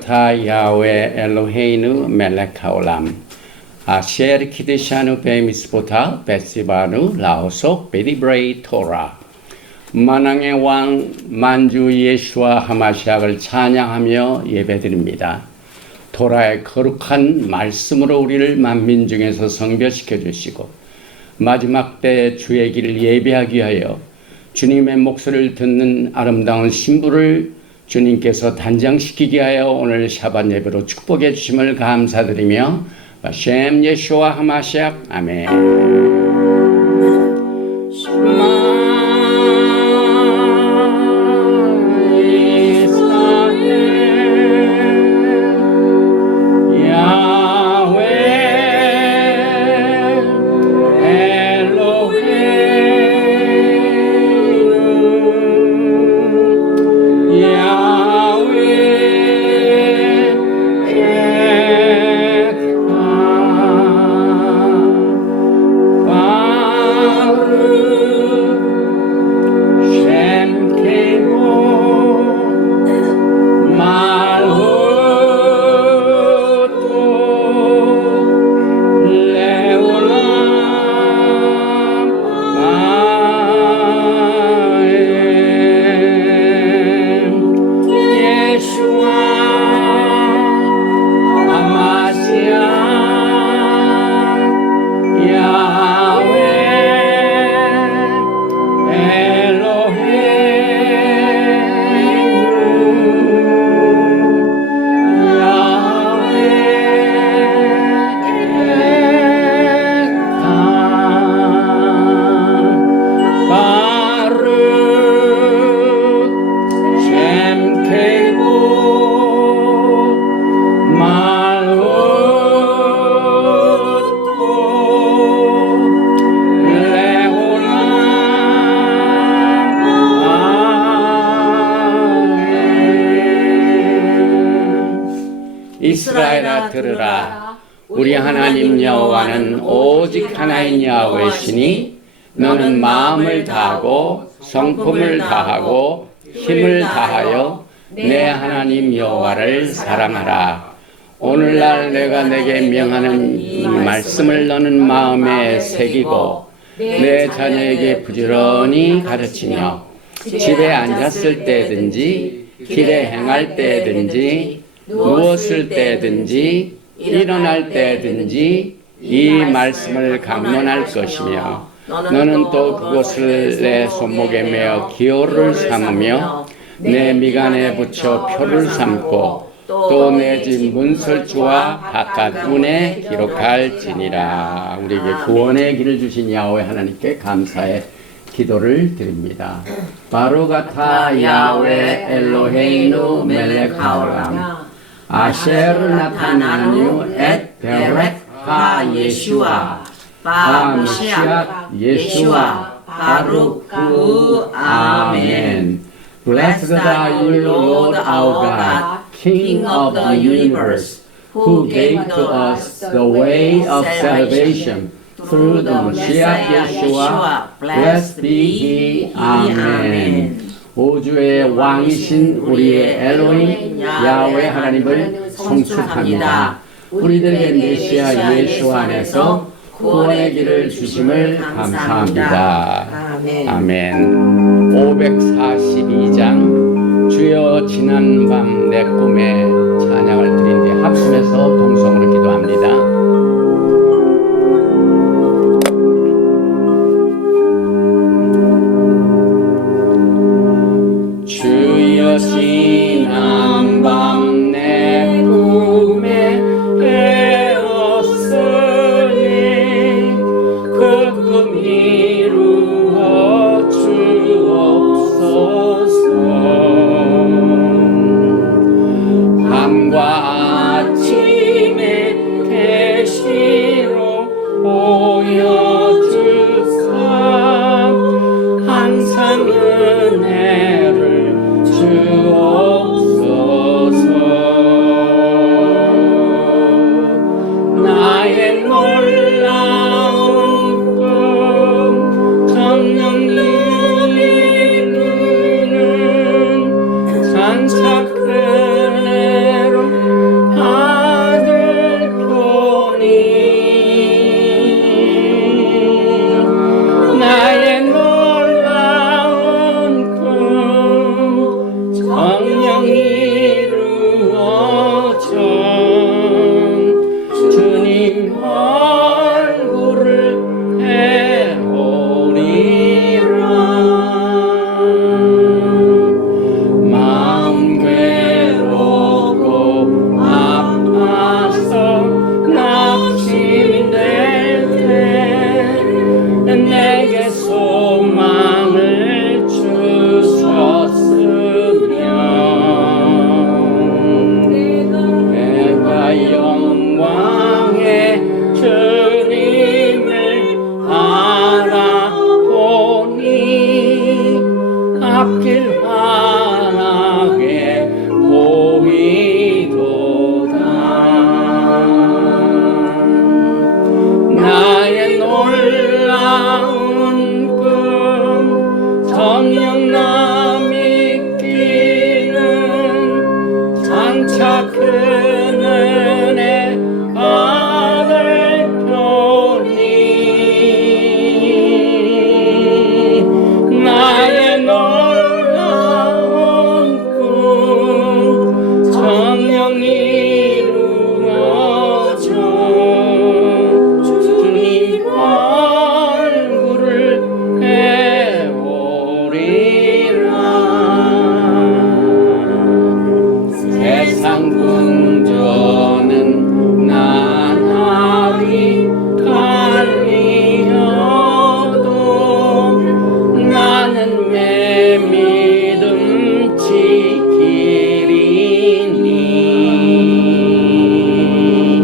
바로가타 야훼 엘로헤이누 멜렉 하올람 아셰르 키드샤누 베미스보타 베시바누 라오속 베디브레이 토라. 만왕의 왕 만주 예수와 하마시약을 찬양하며 예배드립니다. 토라의 거룩한 말씀으로 우리를 만민 중에서 성별시켜 주시고 마지막 때 주의 길을 예배하기 위하여 주님의 목소리를 듣는 아름다운 신부를 주님께서 단장시키게 하여 오늘 샤bat 예배로 축복해 주심을 감사드리며 바셈 예수와 하마시약 아멘. 이스라엘아 들으라. 우리 하나님 여호와는 오직 하나인 여호와시니 너는 마음을 다하고 성품을 다하고 힘을 다하여 내 하나님 여호와를 사랑하라. 오늘날 내가 내게 명하는 이 말씀을 너는 마음에 새기고 내 자녀에게 부지런히 가르치며 집에 앉았을 때든지 길에 행할 때든지 누웠을 때든지 일어날 때든지 이 말씀을 강론할 것이며 너는 또 그것을 내 손목에 매어 기호를 삼으며 내 미간에 붙여 표를 삼고 또 내 집 문설주와 바깥 문에 기록할지니라. 우리에게 구원의 길을 주신 야훼 하나님께 감사의 기도를 드립니다. 바로가타 야훼 엘로헤이누 멜렉 하올람 아셰르 나타나누 엣 베렉 하 예슈아 바미시아 예슈아 바루크 아멘. Blessed are you, Lord our God, King of the universe, who gave to us the way of salvation through the Messiah Yeshua. Blessed be he. Amen. 우주의 왕이신 우리의 엘로힘 야훼 하나님을 송축합니다. 우리들에게 메시아 예수 안에서 구원의 길을 주심을 감사합니다. 아멘. 542장 주여 지난 밤 내 꿈에 찬양을 드린 뒤 합심해서 동성으로 기도합니다. 주여 지난 밤 내 꿈에 깨었으니 그 꿈 이루어 주옵소서. 밤과 아침에 계시로 보여주사 항상 은혜를 주옵소서. 나의 놀라운 꿈 정녕 눈이 뜨는 찬착 은혜로 큰 은혜 받을 표니 나의 놀라운 꿈 성령 이루어져 주님 얼굴을 배우리라 세상 궁전은 나날이 갈리어도 나는 내 믿음 지키리니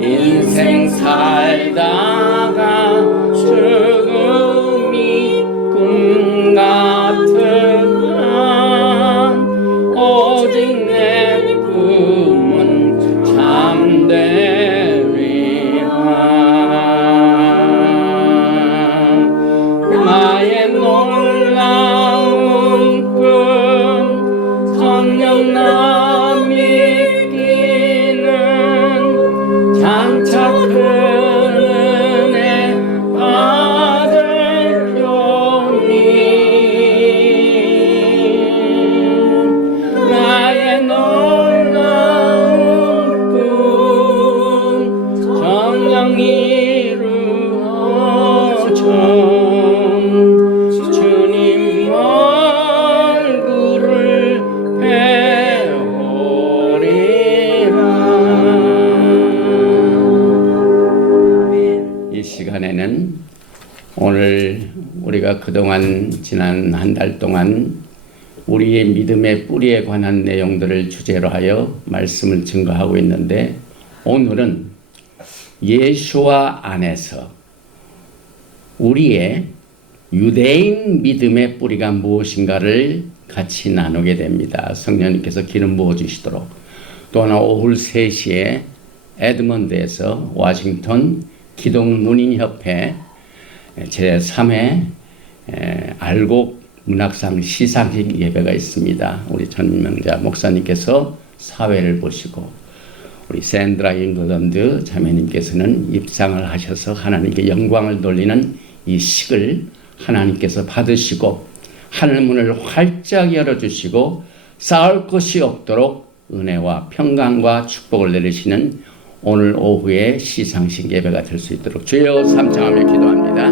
인생 살다가 죽음이 꿈 같으나 오직 내 꿈은 참되리라 나의 놀라운 꿈 성령 나 믿기는 장차 큰 은혜 받을 표니 나의 놀라운 꿈 성령 이루어져 주님 얼굴을 배우리라 이 시간에는 오늘 우리가 그동안 지난 한 달 동안 우리의 믿음의 뿌리에 관한 내용들을 주제로 하여 말씀을 증거하고 있는데 오늘은 예수와 안에서 우리의 유대인 믿음의 뿌리가 무엇인가를 같이 나누게 됩니다. 성령님께서 기름 부어주시도록 또한 오후 3시에 에드먼드에서 워싱턴 기독문인협회 제3회 알곡 문학상 시상식 예배가 있습니다. 우리 전명자 목사님께서 사회를 보시고 우리 샌드라 잉글랜드 자매님께서는 입상을 하셔서 하나님께 영광을 돌리는 이 식을 하나님께서 받으시고 하늘문을 활짝 열어주시고 쌓을 것이 없도록 은혜와 평강과 축복을 내리시는 오늘 오후에 시상식 예배가 될 수 있도록 주여 삼창하며 기도합니다.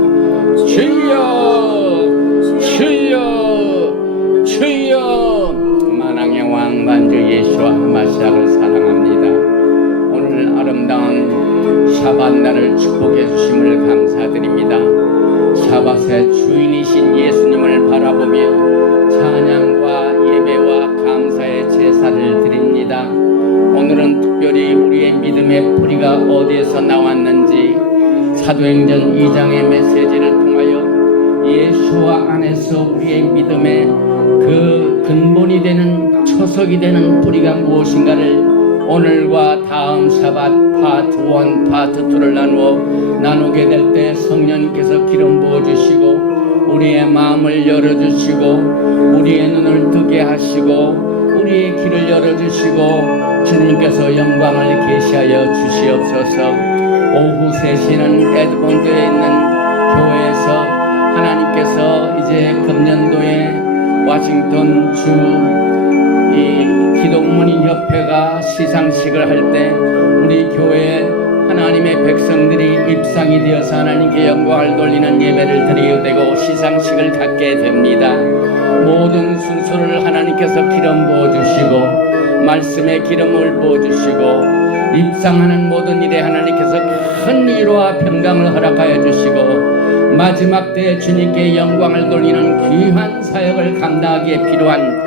주여 주여 주여 만왕의 왕 만주 예수와 마시아를 사랑합니다. 오늘 아름다운 샤밧 날을 축복해 주심을 감사드립니다. 샤밧의 주인이신 예수님을 바라보며 찬양과 예배와 감사의 제사를 드립니다. 오늘은 특별히 우리의 믿음의 뿌리가 어디에서 나왔는지 사도행전 2장의 메시지를 통하여 예수와 안에서 우리의 믿음의 그 근본이 되는 초석이 되는 뿌리가 무엇인가를 오늘과 다음 샤밧 파트 1, 파트 2를 나누게 될 때 성령님께서 기름 부어주시고 우리의 마음을 열어주시고 우리의 눈을 뜨게 하시고 우리의 길을 열어주시고 주님께서 영광을 계시하여 주시옵소서. 오후 3시는 에드먼드에 있는 교회에서 하나님께서 이제 금년도에 워싱턴 주 이 기독문인협회가 시상식을 할 때 우리 교회 하나님의 백성들이 입상이 되어서 하나님께 영광을 돌리는 예배를 드리게 되고 시상식을 갖게 됩니다. 모든 순서를 하나님께서 기름 부어주시고 말씀의 기름을 부어주시고 입상하는 모든 일에 하나님께서 큰 위로와 평강을 허락하여 주시고 마지막 때에 주님께 영광을 돌리는 귀한 사역을 감당하기에 필요한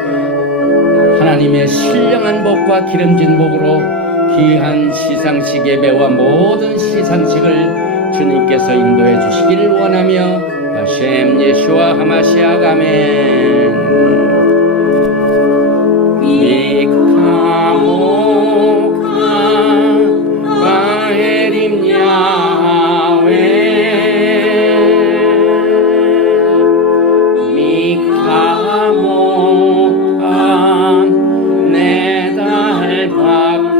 하나님의 신령한 복과 기름진 복으로 귀한 시상식 예배와 모든 시상식을 주님께서 인도해 주시기를 원하며 하셈 예수와 하마시아 아멘. 미카모카 바에림 야훼 미카모카 내달 박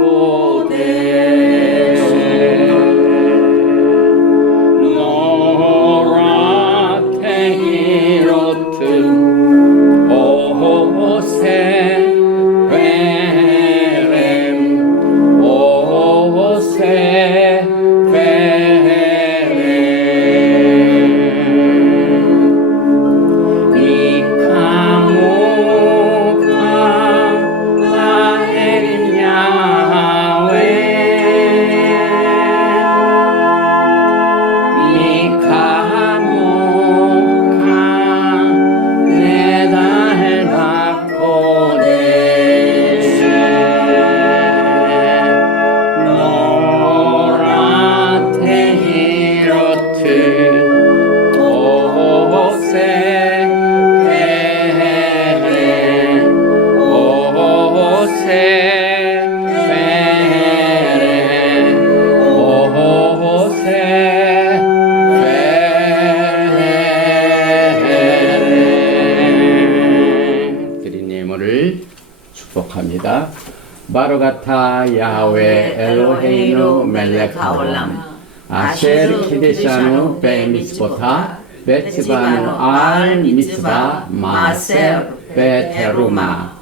바로가타 야훼 엘로헤이누 멜렉 하올람 아셰르 키데샤누 베미스보타 베츠바누 알 미스바 마세 베테루마.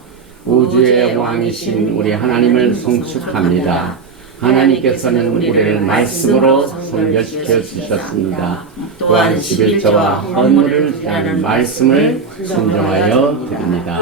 우주의 왕이신 우리 하나님을 송축합니다. 하나님께서는 우리를 말씀으로 성결시켜 주셨습니다. 또한 11조와 헌물을 피하는 말씀을 순종하여 드립니다.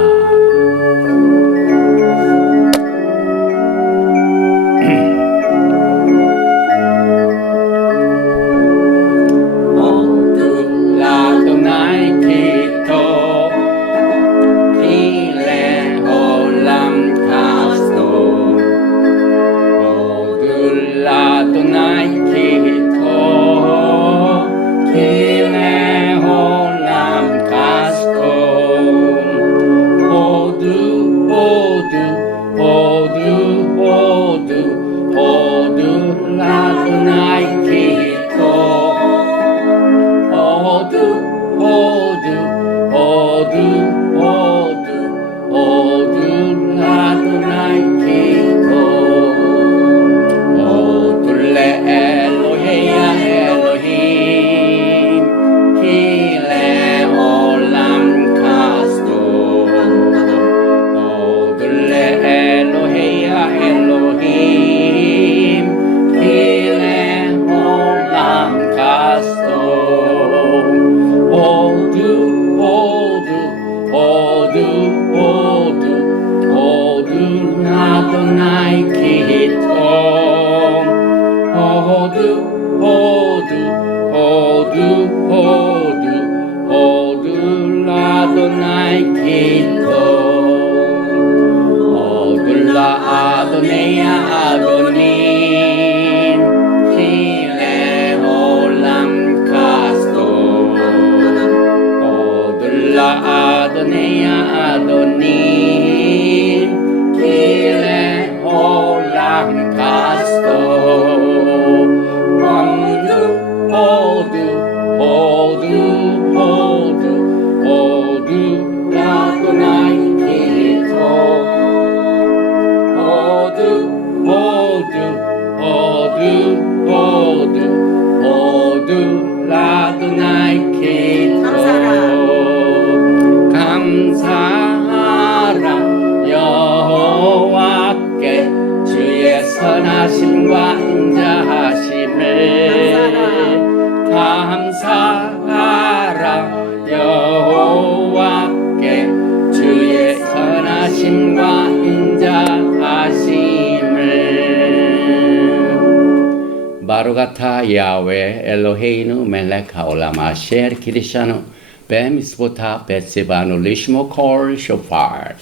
바로가타 야훼 엘로헤이누 멜렉 하올람 아셰르 키데샤누 베미스보타 베츠바누 리시모 콜 쇼파르.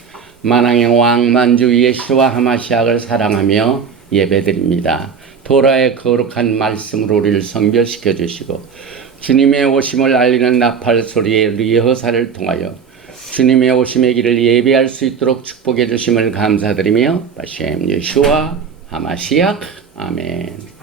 만왕의 왕 만주 예수와 하마시아를 사랑하며 예배드립니다. 도라의 거룩한 말씀으로 우리를 성결시켜 주시고 주님의 오심을 알리는 나팔 소리의 리허설을 통하여 주님의 오심의 길을 예비할 수 있도록 축복해 주심을 감사드리며 바셈 예수와 하마시아 아멘.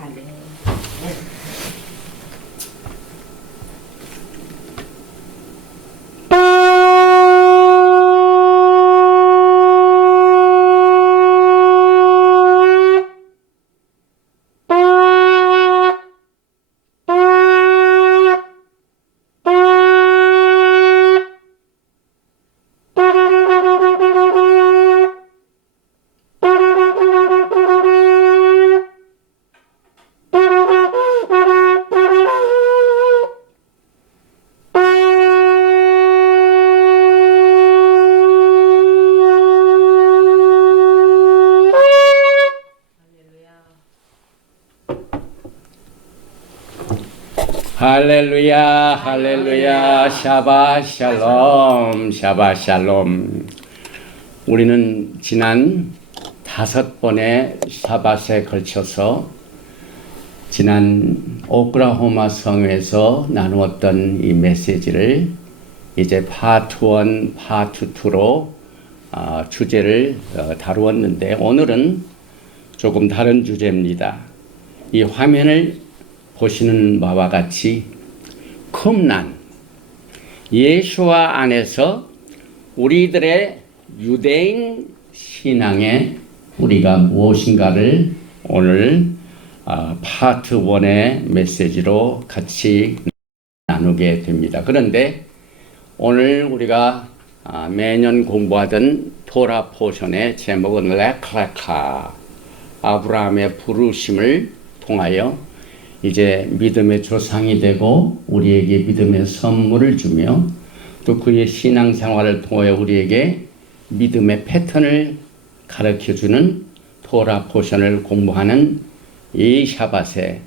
할렐루야 할렐루야 샤ባት 샬롬 샤ባት 샬롬. 우리는 지난 5번의 샤밧에 걸쳐서 지난 오클라호마 성에서 나누었던 이 메시지를 이제 파트 1, 파트 2로 주제를 다루었는데 오늘은 조금 다른 주제입니다. 이 화면을 보시는 바와 같이 쿰난, 예수와 안에서 우리들의 유대인 신앙의 뿌리가 무엇인가를 오늘 파트 1의 메시지로 같이 나누게 됩니다. 그런데 오늘 우리가 매년 공부하던 토라 포션의 제목은 레클레카, 아브라함의 부르심을 통하여 이제 믿음의 조상이 되고 우리에게 믿음의 선물을 주며 또 그의 신앙생활을 통하여 우리에게 믿음의 패턴을 가르쳐주는 토라 포션을 공부하는 이 샤밧에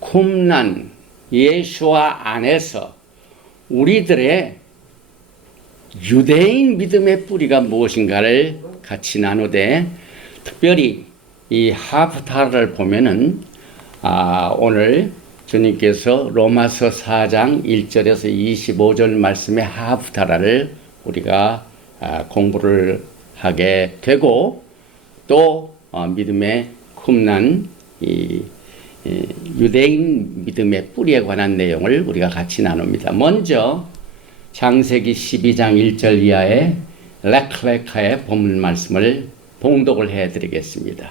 쿰난 예수와 안에서 우리들의 유대인 믿음의 뿌리가 무엇인가를 같이 나누되, 특별히 이 하프타라를 보면은 오늘 주님께서 로마서 4장 1절에서 25절 말씀의 하프타라를 우리가 공부를 하게 되고, 또 믿음의 쿰난 유대인 믿음의 뿌리에 관한 내용을 우리가 같이 나눕니다. 먼저 창세기 12장 1절 이하의 레클레카의 본문 말씀을 봉독을 해드리겠습니다.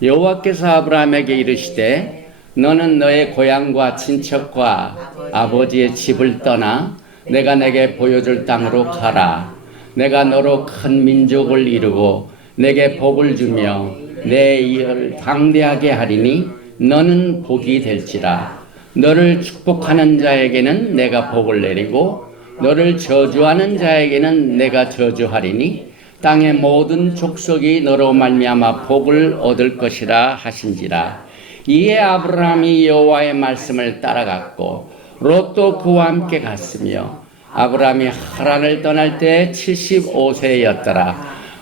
여호와께서 아브라함에게 이르시되 너는 너의 고향과 친척과 아버지의 집을 떠나 내가 내게 보여줄 땅으로 가라. 내가 너로 큰 민족을 이루고 내게 복을 주며 내 이를 당대하게 하리니 너는 복이 될지라. 너를 축복하는 자에게는 내가 복을 내리고 너를 저주하는 자에게는 내가 저주하리니 땅의 모든 족속이 너로 말미암아 복을 얻을 것이라 하신지라. 이에 아브라함이 여호와의 말씀을 따라갔고 롯도 그와 함께 갔으며 아브라함이 하란을 떠날 때 75세였더라.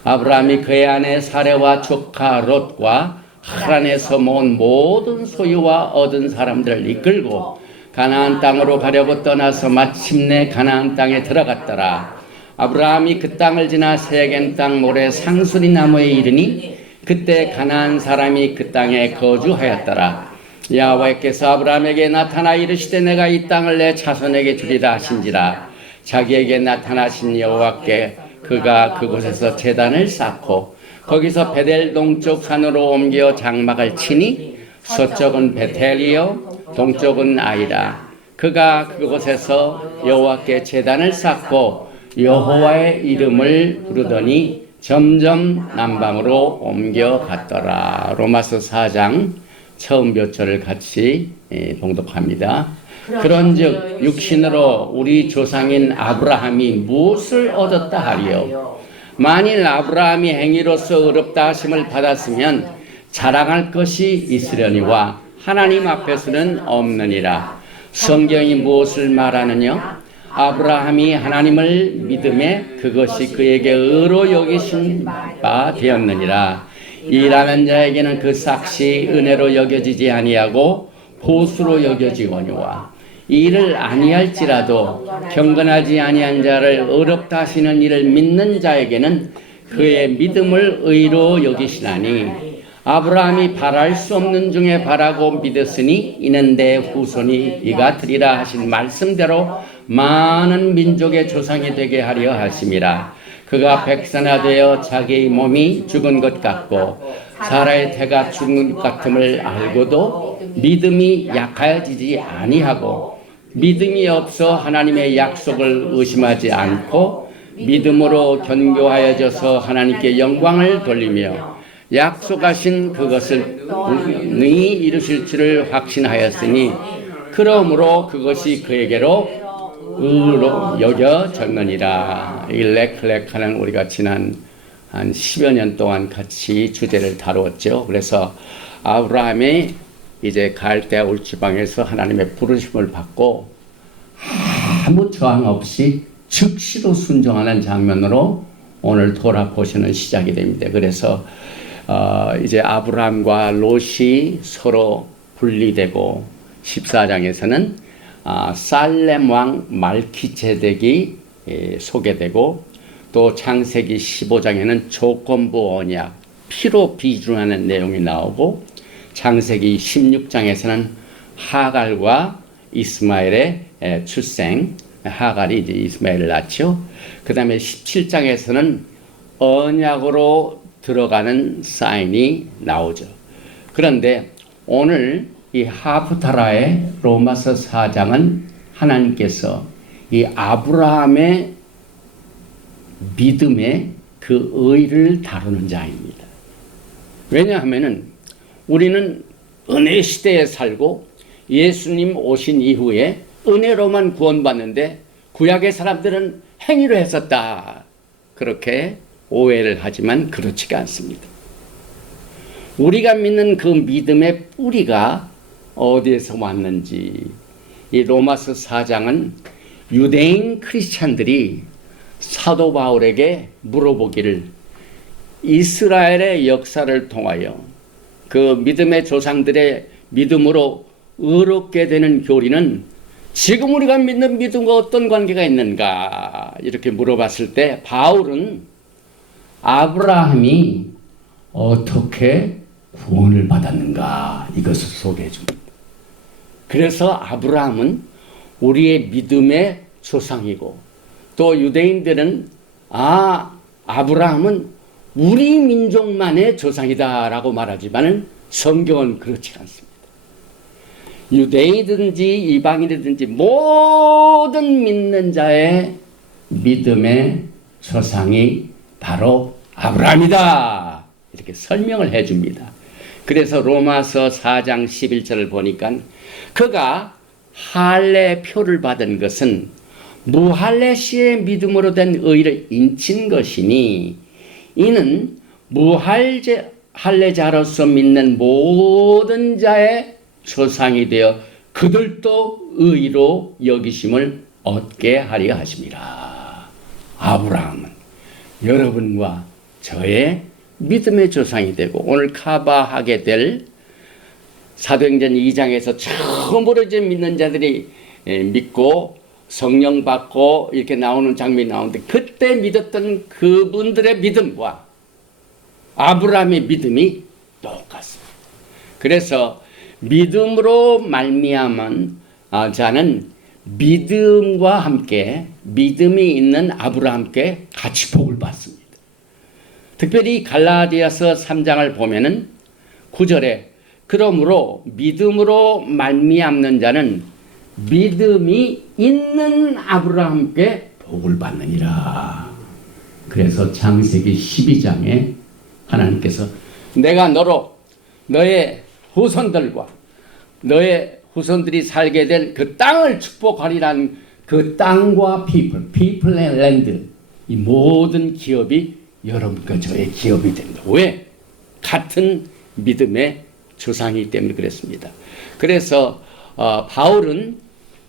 아브라함이 그의 아내 사레와 조카 롯과 하란에서 모은 모든 소유와 얻은 사람들을 이끌고 가나안 땅으로 가려고 떠나서 마침내 가나안 땅에 들어갔더라. 아브라함이 그 땅을 지나 세겜 땅 모래 상수리 나무에 이르니 그때 가나안 사람이 그 땅에 거주하였더라. 여호와께서 아브라함에게 나타나 이르시되 내가 이 땅을 내 자손에게 주리라 하신지라. 자기에게 나타나신 여호와께 그가 그곳에서 제단을 쌓고 거기서 베델 동쪽 산으로 옮겨 장막을 치니 서쪽은 베텔이요 동쪽은 아이라. 그가 그곳에서 여호와께 제단을 쌓고 여호와의 이름을 부르더니 점점 남방으로 옮겨갔더라. 로마서 4장 처음 몇 절을 같이 봉독합니다. 그런즉 육신으로 우리 조상인 아브라함이 무엇을 얻었다 하리요? 만일 아브라함이 행위로서 의롭다 하심을 받았으면 자랑할 것이 있으려니와 하나님 앞에서는 없느니라. 성경이 무엇을 말하느냐? 아브라함이 하나님을 믿음에 그것이 그에게 의로 여기신 바 되었느니라. 일하는 자에게는 그 삭시 은혜로 여겨지지 아니하고 보수로 여겨지거니와 이를 아니할지라도 경건하지 아니한 자를 의롭다 하시는 이를 믿는 자에게는 그의 믿음을 의로 여기시나니 아브라함이 바랄 수 없는 중에 바라고 믿었으니 이는 내 후손이 이가 되리라 하신 말씀대로 많은 민족의 조상이 되게 하려 하심이라. 그가 백산화되어 자기의 몸이 죽은 것 같고 사라의 태가 죽은 것 같음을 알고도 믿음이 약하여지지 아니하고 믿음이 없어 하나님의 약속을 의심하지 않고 믿음으로 견고하여져서 하나님께 영광을 돌리며 약속하신 그것을 능히 이루실 줄을 확신하였으니 그러므로 그것이 그에게로 의로 여겨졌느니라. 이 레클레카는 우리가 지난 한 10여 년 동안 같이 주제를 다루었죠. 그래서 아브라함이 이제 갈대아 울지방에서 하나님의 부르심을 받고 아무 저항 없이 즉시로 순종하는 장면으로 오늘 토라 포션은 시작이 됩니다. 그래서 이제 아브라함과 롯이 서로 분리되고 14장에서는 살렘 왕 말키체덱이 소개되고 또 창세기 15장에는 조건부 언약, 피로 비준하는 내용이 나오고 창세기 16장에서는 하갈과 이스마엘의 출생, 하갈이 이제 이스마엘을 낳죠. 그 다음에 17장에서는 언약으로 들어가는 사인이 나오죠. 그런데 오늘 이 하프타라의 로마서 4장은 하나님께서 이 아브라함의 믿음의 그 의를 다루는 장입니다. 왜냐하면은 우리는 은혜 시대에 살고 예수님 오신 이후에 은혜로만 구원받는데 구약의 사람들은 행위로 했었다. 그렇게 오해를 하지만 그렇지가 않습니다. 우리가 믿는 그 믿음의 뿌리가 어디에서 왔는지 이 로마서 4장은 유대인 크리스찬들이 사도 바울에게 물어보기를 이스라엘의 역사를 통하여 그 믿음의 조상들의 믿음으로 의롭게 되는 교리는 지금 우리가 믿는 믿음과 어떤 관계가 있는가 이렇게 물어봤을 때 바울은 아브라함이 어떻게 구원을 받았는가 이것을 소개해 줍니다. 그래서 아브라함은 우리의 믿음의 조상이고 또 유대인들은 아브라함은 우리 민족만의 조상이다라고 말하지만 성경은 그렇지 않습니다. 유대인이든지 이방인이든지 모든 믿는 자의 믿음의 조상이 바로 아브라함이다. 이렇게 설명을 해줍니다. 그래서 로마서 4장 11절을 보니까 그가 할례 표를 받은 것은 무할례 시의 믿음으로 된 의를 인친 것이니 이는 무할례자로서 믿는 모든 자의 조상이 되어 그들도 의로 여기심을 얻게 하려 하심이라. 아브라함은 여러분과 저의 믿음의 조상이 되고 오늘 카바하게 될 사도행전 2장에서 처음으로 이제 믿는 자들이 믿고 성령 받고 이렇게 나오는 장면이 나오는데 그때 믿었던 그분들의 믿음과 아브라함의 믿음이 똑같습니다. 그래서 믿음으로 말미암은 자는 믿음과 함께 믿음이 있는 아브라함께 같이 복을 받습니다. 특별히 갈라디아서 3장을 보면은 9절에 그러므로 믿음으로 말미암는 자는 믿음이 있는 아브라함께 복을 받느니라. 그래서 창세기 12장에 하나님께서 내가 너로 너의 후손들과 너의 후손들이 살게 될 그 땅을 축복하리라는 그 땅과 people and land 이 모든 기업이 여러분과 저의 기업이 됩니다. 왜? 같은 믿음의 조상이기 때문에 그랬습니다. 그래서 바울은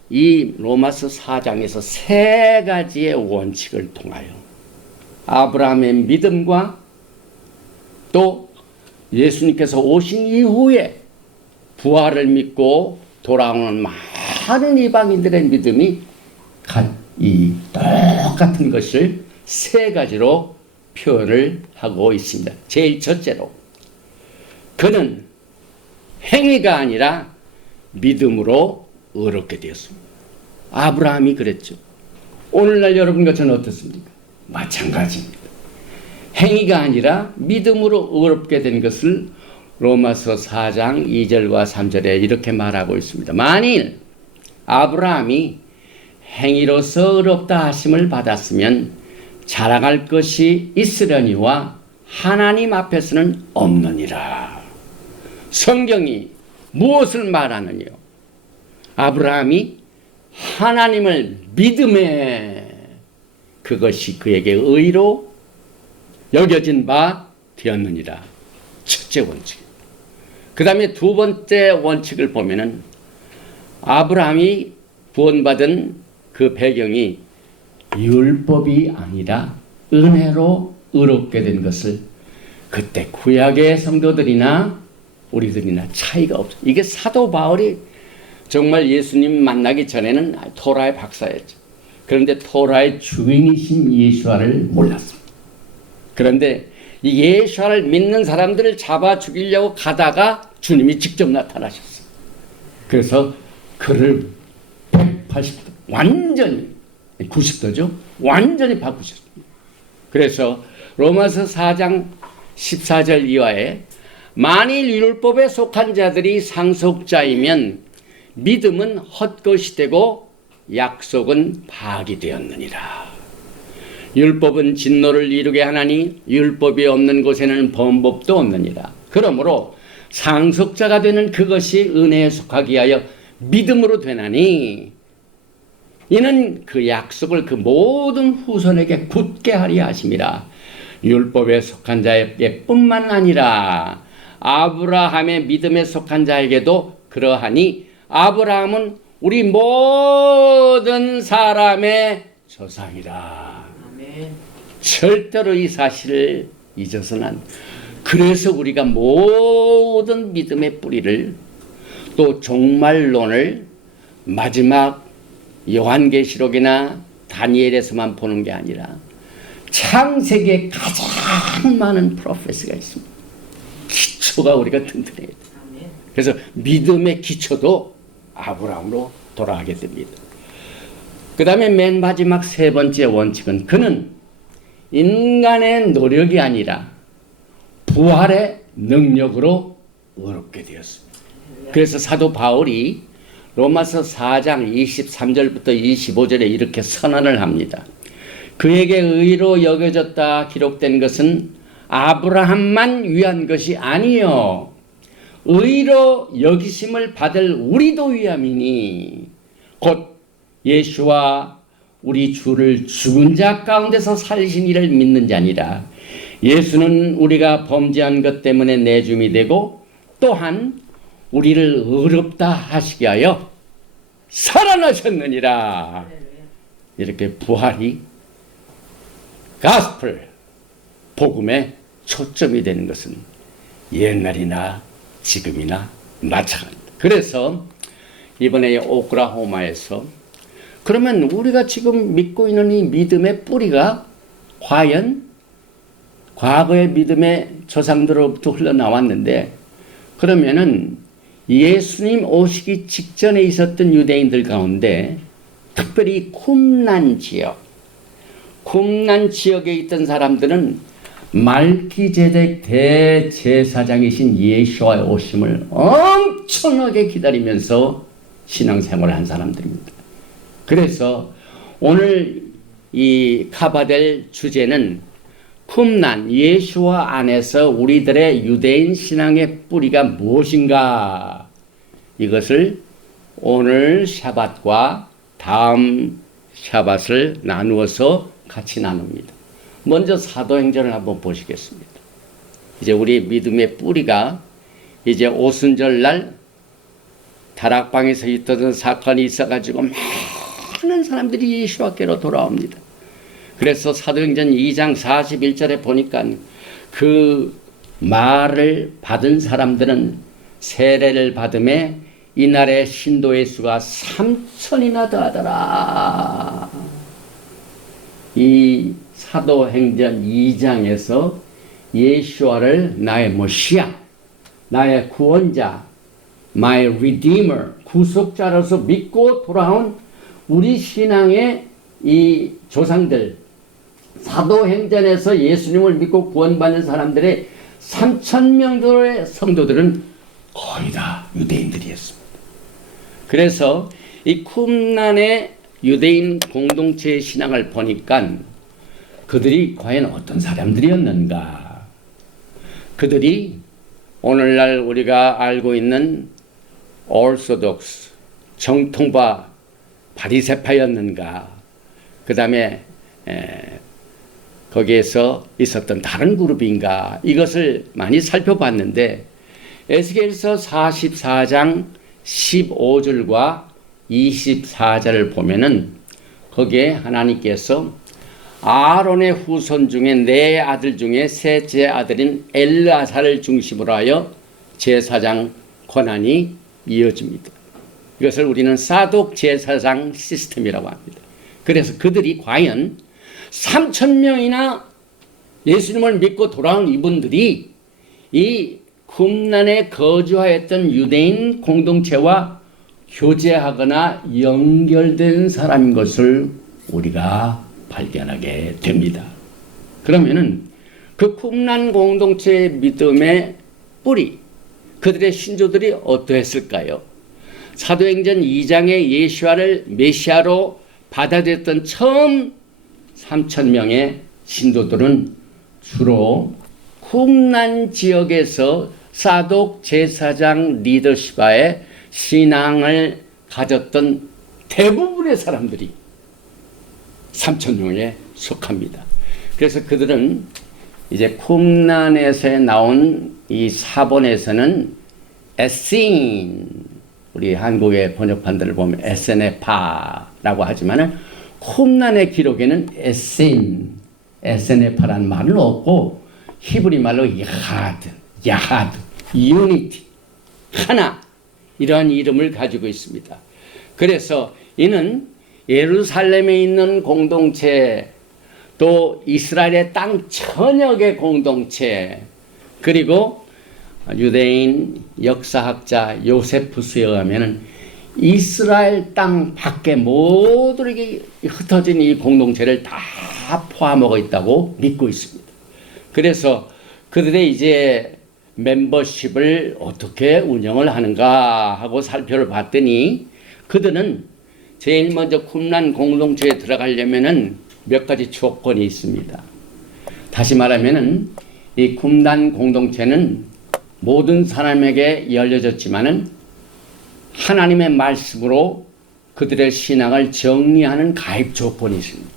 이 로마서 4장에서 세 가지의 원칙을 통하여 아브라함의 믿음과 또 예수님께서 오신 이후에 부활을 믿고 돌아오는 많은 이방인들의 믿음이 이 똑같은 것을 세 가지로 표현을 하고 있습니다. 제일 첫째로 그는 행위가 아니라 믿음으로 의롭게 되었습니다. 아브라함이 그랬죠. 오늘날 여러분과 저는 어떻습니까? 마찬가지입니다. 행위가 아니라 믿음으로 의롭게 된 것을 로마서 4장 2절과 3절에 이렇게 말하고 있습니다. 만일 아브라함이 행위로서 의롭다 하심을 받았으면 자랑할 것이 있으려니와 하나님 앞에서는 없느니라. 성경이 무엇을 말하느냐? 아브라함이 하나님을 믿음에 그것이 그에게 의로 여겨진 바 되었느니라. 첫째 원칙. 그 다음에 두 번째 원칙을 보면은 아브라함이 구원받은 그 배경이 율법이 아니라 은혜로 의롭게 된 것을 그때 구약의 성도들이나 우리들이나 차이가 없어요. 이게 사도 바울이 정말 예수님 만나기 전에는 토라의 박사였죠. 그런데 토라의 주인이신 예수와를 몰랐습니다. 그런데 이 예수와를 믿는 사람들을 잡아 죽이려고 가다가 주님이 직접 나타나셨어요. 그래서 그를 180도 완전히 90도죠. 완전히 바꾸셨습니다. 그래서 로마서 4장 14절 이하에 만일 율법에 속한 자들이 상속자이면 믿음은 헛것이 되고 약속은 파악이 되었느니라. 율법은 진노를 이루게 하나니 율법이 없는 곳에는 범법도 없느니라. 그러므로 상속자가 되는 그것이 은혜에 속하기 위하여 믿음으로 되나니 이는 그 약속을 그 모든 후손에게 굳게 하려 하심이라. 율법에 속한 자에게 뿐만 아니라 아브라함의 믿음에 속한 자에게도 그러하니 아브라함은 우리 모든 사람의 조상이라. 아멘. 절대로 이 사실을 잊어서는 안 돼. 그래서 우리가 모든 믿음의 뿌리를 또 종말론을 마지막 요한계시록이나 다니엘에서만 보는 게 아니라 창세기에 가장 많은 프로페시가 있습니다. 기초가 우리가 튼튼해야 돼. 아멘. 그래서 믿음의 기초도 아브라함으로 돌아가게 됩니다. 그 다음에 맨 마지막 세 번째 원칙은 그는 인간의 노력이 아니라 부활의 능력으로 의롭게 되었습니다. 그래서 사도 바울이 로마서 4장 23절부터 25절에 이렇게 선언을 합니다. 그에게 의로 여겨졌다 기록된 것은 아브라함만 위한 것이 아니요 의로 여기심을 받을 우리도 위함이니 곧 예수와 우리 주를 죽은 자 가운데서 살리신 이를 믿는 자니라. 예수는 우리가 범죄한 것 때문에 내줌이 되고 또한 우리를 의롭다 하시게 하여 살아나셨느니라. 이렇게 부활이 가스펠 복음의 초점이 되는 것은 옛날이나 지금이나 마찬가지입니다. 그래서 이번에 오클라호마에서 그러면 우리가 지금 믿고 있는 이 믿음의 뿌리가 과연 과거의 믿음의 조상들로부터 흘러나왔는데 그러면은 예수님 오시기 직전에 있었던 유대인들 가운데 특별히 쿰란 지역에 있던 사람들은 말기제덱 대제사장이신 예수와의 오심을 엄청나게 기다리면서 신앙생활을 한 사람들입니다. 그래서 오늘 이 카바될 주제는 쿰란 예수와 안에서 우리들의 유대인 신앙의 뿌리가 무엇인가, 이것을 오늘 샤밧과 다음 샤밧을 나누어서 같이 나눕니다. 먼저 사도행전을 한번 보시겠습니다. 이제 우리 믿음의 뿌리가 이제 오순절날 다락방에서 있던 사건이 있어가지고 많은 사람들이 예수께로 돌아옵니다. 그래서 사도행전 2장 41절에 보니까 그 말을 받은 사람들은 세례를 받음에 이날의 신도의 수가 3,000이나 더하더라. 이 사도행전 2장에서 예수와를 나의 모시아, 나의 구원자, my redeemer, 구속자로서 믿고 돌아온 우리 신앙의 이 조상들, 사도행전에서 예수님을 믿고 구원받는 사람들의 3,000명들의 성도들은 거의 다 유대인들이었습니다. 그래서 이 쿰란의 유대인 공동체의 신앙을 보니까 그들이 과연 어떤 사람들이었는가? 그들이 오늘날 우리가 알고 있는 오르소독스, 정통파 바리새파였는가? 그 다음에 거기에서 있었던 다른 그룹인가? 이것을 많이 살펴봤는데 에스겔서 44장 15절과 24절을 보면은 거기에 하나님께서 아론의 후손 중에 네 아들 중에 셋째 아들인 엘르아사를 중심으로 하여 제사장 권한이 이어집니다. 이것을 우리는 사독 제사장 시스템이라고 합니다. 그래서 그들이 과연 3,000명이나 예수님을 믿고 돌아온 이분들이 이 쿰란에 거주하였던 유대인 공동체와 교제하거나 연결된 사람인 것을 우리가 발견하게 됩니다. 그러면은 그 쿰란 공동체의 믿음의 뿌리, 그들의 신조들이 어떠했을까요? 사도행전 2장의 예수와를 메시아로 받아들였던 처음 3,000명의 신도들은 주로 쿰란 지역에서 사독 제사장 리더십하에 신앙을 가졌던 대부분의 사람들이 3,000명에 속합니다. 그래서 그들은 이제 쿰란에서 나온 이 사본에서는 에신, 우리 한국의 번역판들을 보면 에세네파라고 하지만은 쿰란의 기록에는 에세네파라는 말은 없고 히브리 말로 야하드, 유니티, 하나, 이러한 이름을 가지고 있습니다. 그래서 이는 예루살렘에 있는 공동체, 또 이스라엘의 땅 전역의 공동체, 그리고 유대인 역사학자 요세푸스에 의하면 이스라엘 땅 밖에 모두 이렇게 흩어진 이 공동체를 다 포함하고 있다고 믿고 있습니다. 그래서 그들의 이제 멤버십을 어떻게 운영을 하는가 하고 살펴를 봤더니 그들은 제일 먼저 쿰란 공동체에 들어가려면은 몇 가지 조건이 있습니다. 다시 말하면은 이 쿰란 공동체는 모든 사람에게 열려졌지만은 하나님의 말씀으로 그들의 신앙을 정리하는 가입 조건이 있습니다.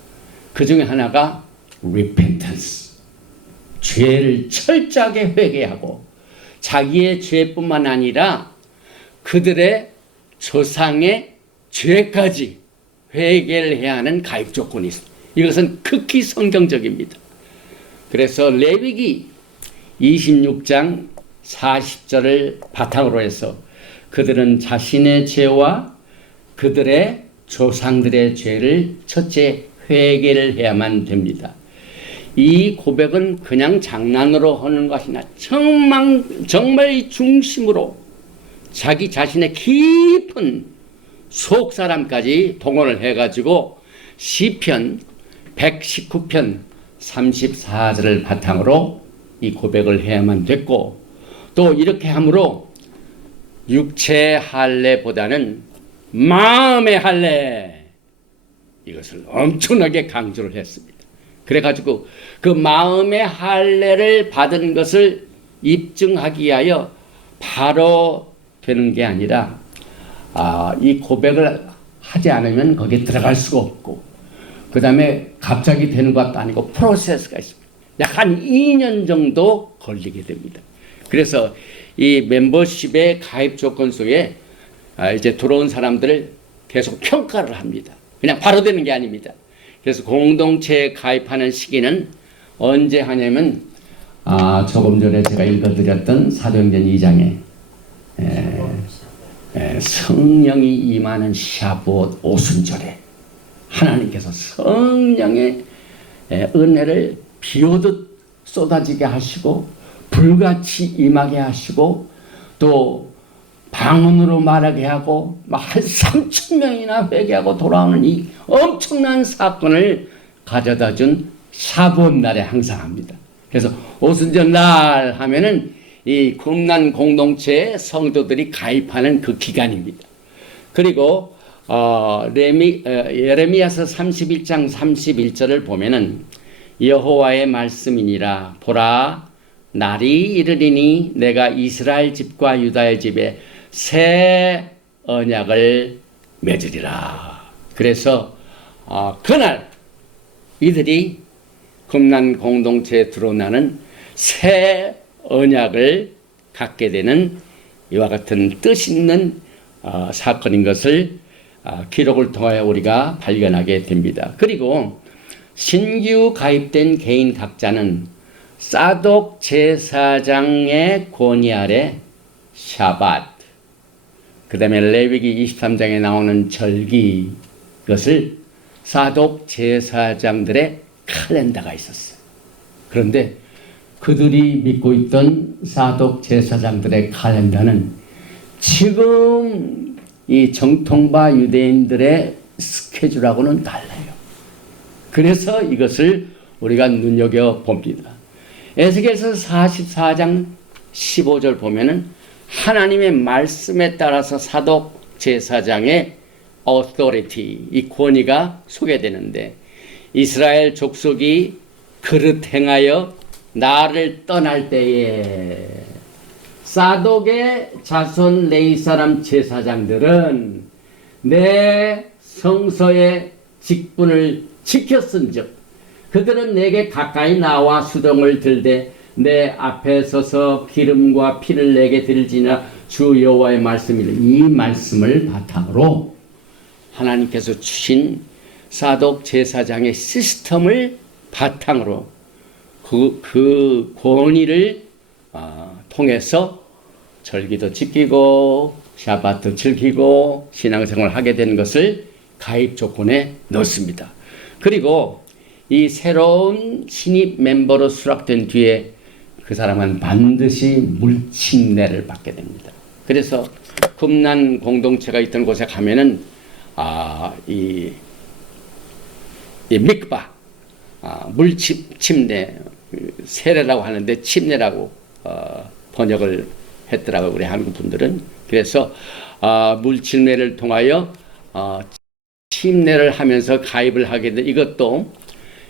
그 중에 하나가 repentance, 죄를 철저하게 회개하고 자기의 죄뿐만 아니라 그들의 조상의 죄까지 회개를 해야 하는 가입 조건이 있습니다. 이것은 극히 성경적입니다. 그래서 레위기 26장 40절을 바탕으로 해서 그들은 자신의 죄와 그들의 조상들의 죄를 첫째 회개를 해야만 됩니다. 이 고백은 그냥 장난으로 하는 것이 아니라 정말 중심으로 자기 자신의 깊은 속 사람까지 동원을 해가지고 시편 119편 34절을 바탕으로 이 고백을 해야만 됐고, 또 이렇게 함으로 육체 할례보다는 마음의 할례, 이것을 엄청나게 강조를 했습니다. 그래가지고 그 마음의 할례를 받은 것을 입증하기 위하여 바로 되는 게 아니라 이 고백을 하지 않으면 거기에 들어갈 수가 없고, 그 다음에 갑자기 되는 것도 아니고 프로세스가 있습니다. 약 한 2년 정도 걸리게 됩니다. 그래서 이 멤버십의 가입 조건 속에 이제 들어온 사람들을 계속 평가를 합니다. 그냥 바로 되는 게 아닙니다. 그래서 공동체에 가입하는 시기는 언제 하냐면 조금 전에 제가 읽어드렸던 사도행전 2장에 성령이 임하는 샤부옷 오순절에 하나님께서 성령의 은혜를 비오듯 쏟아지게 하시고 불같이 임하게 하시고 또 방언으로 말하게 하고 한 3,000명이나 회개하고 돌아오는 이 엄청난 사건을 가져다 준 샤부옷 날에 항상 합니다. 그래서 오순절 날 하면은 이 쿰란 공동체의 성도들이 가입하는 그 기간입니다. 그리고 예레미야서 31장 31절을 보면은 여호와의 말씀이니라, 보라 날이 이르리니 내가 이스라엘 집과 유다의 집에 새 언약을 맺으리라. 그래서 그날 이들이 쿰란 공동체에 들어오는 새 언약을 갖게 되는 이와 같은 뜻 있는 사건인 것을 기록을 통하여 우리가 발견하게 됩니다. 그리고 신규 가입된 개인 각자는 사독 제사장의 권위 아래 샤밧, 그 다음에 레위기 23장에 나오는 절기, 그것을 사독 제사장들의 칼렌더가 있었어요. 그런데 그들이 믿고 있던 사독 제사장들의 칼렌더는 지금 이 정통파 유대인들의 스케줄하고는 달라요. 그래서 이것을 우리가 눈여겨봅니다. 에스겔서 44장 15절 보면은 하나님의 말씀에 따라서 사독 제사장의 authority, 이 권위가 소개되는데, 이스라엘 족속이 그릇 행하여 나를 떠날 때에 사독의 자손 레위 사람 제사장들은 내 성소의 직분을 지켰은즉 그들은 내게 가까이 나와 수동을 들되 내 앞에 서서 기름과 피를 내게 드릴지나 주 여호와의 말씀이라. 이 말씀을 바탕으로 하나님께서 주신 사독 제사장의 시스템을 바탕으로 그 권위를 통해서 절기도 지키고 샤바트 즐기고 신앙생활을 하게 되는 것을 가입 조건에 넣습니다. 그리고 이 새로운 신입 멤버로 수락된 뒤에 그 사람은 반드시 물침례를 받게 됩니다. 그래서 금난 공동체가 있던 곳에 가면은 이 mikvah, 물침례, 세례라고 하는데 침례라고 번역을 했더라고요, 우리 한국 분들은. 그래서 물침례를 통하여 침례를 하면서 가입을 하게 된, 이것도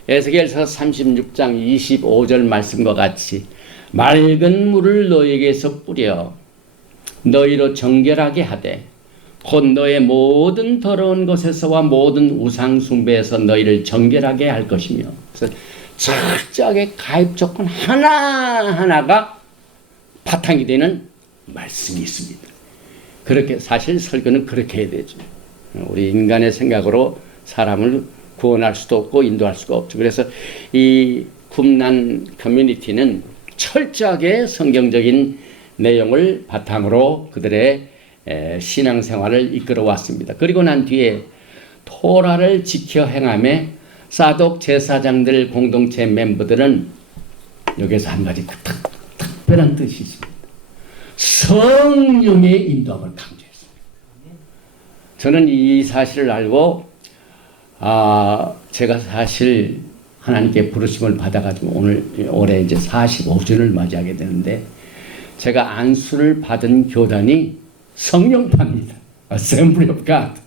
에스겔서 36장 25절 말씀과 같이 맑은 물을 너에게서 뿌려 너희로 정결하게 하되 곧 너의 모든 더러운 것에서와 모든 우상 숭배에서 너희를 정결하게 할 것이며. 그래서 철저하게 가입 조건 하나하나가 바탕이 되는 말씀이 있습니다. 그렇게 사실 설교는 그렇게 해야 되죠. 우리 인간의 생각으로 사람을 구원할 수도 없고 인도할 수가 없죠. 그래서 이 굽난 커뮤니티는 철저하게 성경적인 내용을 바탕으로 그들의 신앙생활을 이끌어 왔습니다. 그리고 난 뒤에 토라를 지켜 행함에 사독 제사장들 공동체 멤버들은 여기서 한 가지 특별한 뜻이 있습니다. 성령의 인도함을 강조했습니다. 저는 이 사실을 알고 제가 사실 하나님께 부르심을 받아가지고 올해 이제 45주년을 맞이하게 되는데, 제가 안수를 받은 교단이 성령파입니다. Assembly of God.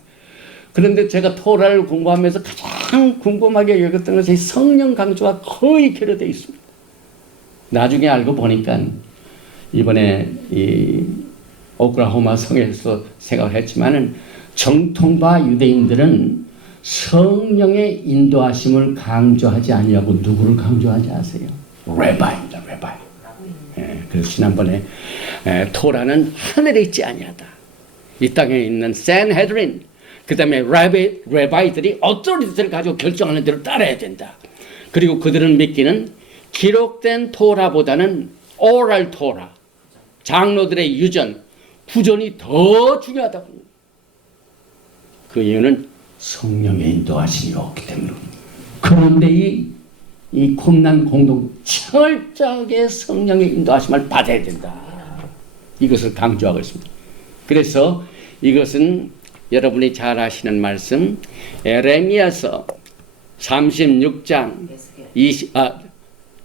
그런데 제가 토라를 공부하면서 가장 궁금하게 여겼던 것이 성령 강조가 거의 결여되어 있습니다. 나중에 알고 보니까 이번에 이 오클라호마 성에서 생각을 했지만은 정통파 유대인들은 성령의 인도하심을 강조하지 아니하고 누구를 강조하지 아세요? 레바입니다. 레바이. 그래서 지난번에 토라는 하늘에 있지 아니하다. 이 땅에 있는 산헤드린, 그 다음에 레바이들이 어토리티를 가지고 결정하는 대로 따라야 된다. 그리고 그들은 믿기는 기록된 토라보다는 오랄 토라, 장로들의 유전, 구전이 더 중요하다고. 그 이유는 성령의 인도하심이 없기 때문입니다. 그런데 이 굽난 공동 철저하게 성령의 인도하심을 받아야 된다. 이것을 강조하고 있습니다. 그래서 이것은 여러분이 잘 아시는 말씀, 에레미야서 36장 20,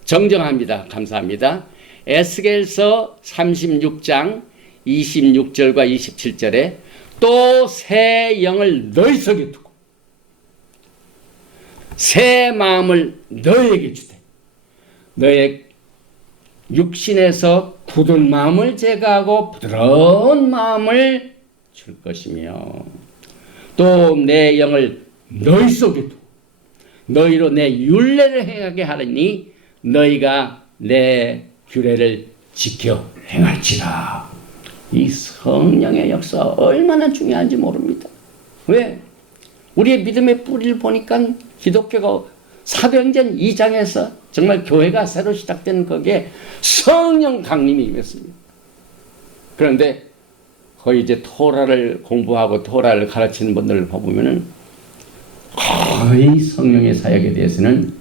정정합니다. 감사합니다. 에스겔서 36장 26절과 27절에 또 새 영을 너희 속에 두고 새 마음을 너에게 주되 너의 육신에서 굳은 마음을 제거하고 부드러운 마음을 줄 것이며 또 내 영을 너희 속에 두고 너희로 내 율례를 행하게 하리니 너희가 내 규례를 지켜 행할지라. 이 성령의 역사 얼마나 중요한지 모릅니다. 왜? 우리의 믿음의 뿌리를 보니까 기독교가 사도행전 2장에서 정말 교회가 새로 시작된 거기에 성령 강림이 임했습니다. 그런데 거의 이제 토라를 공부하고 토라를 가르치는 분들을 보면은 거의 성령의 사역에 대해서는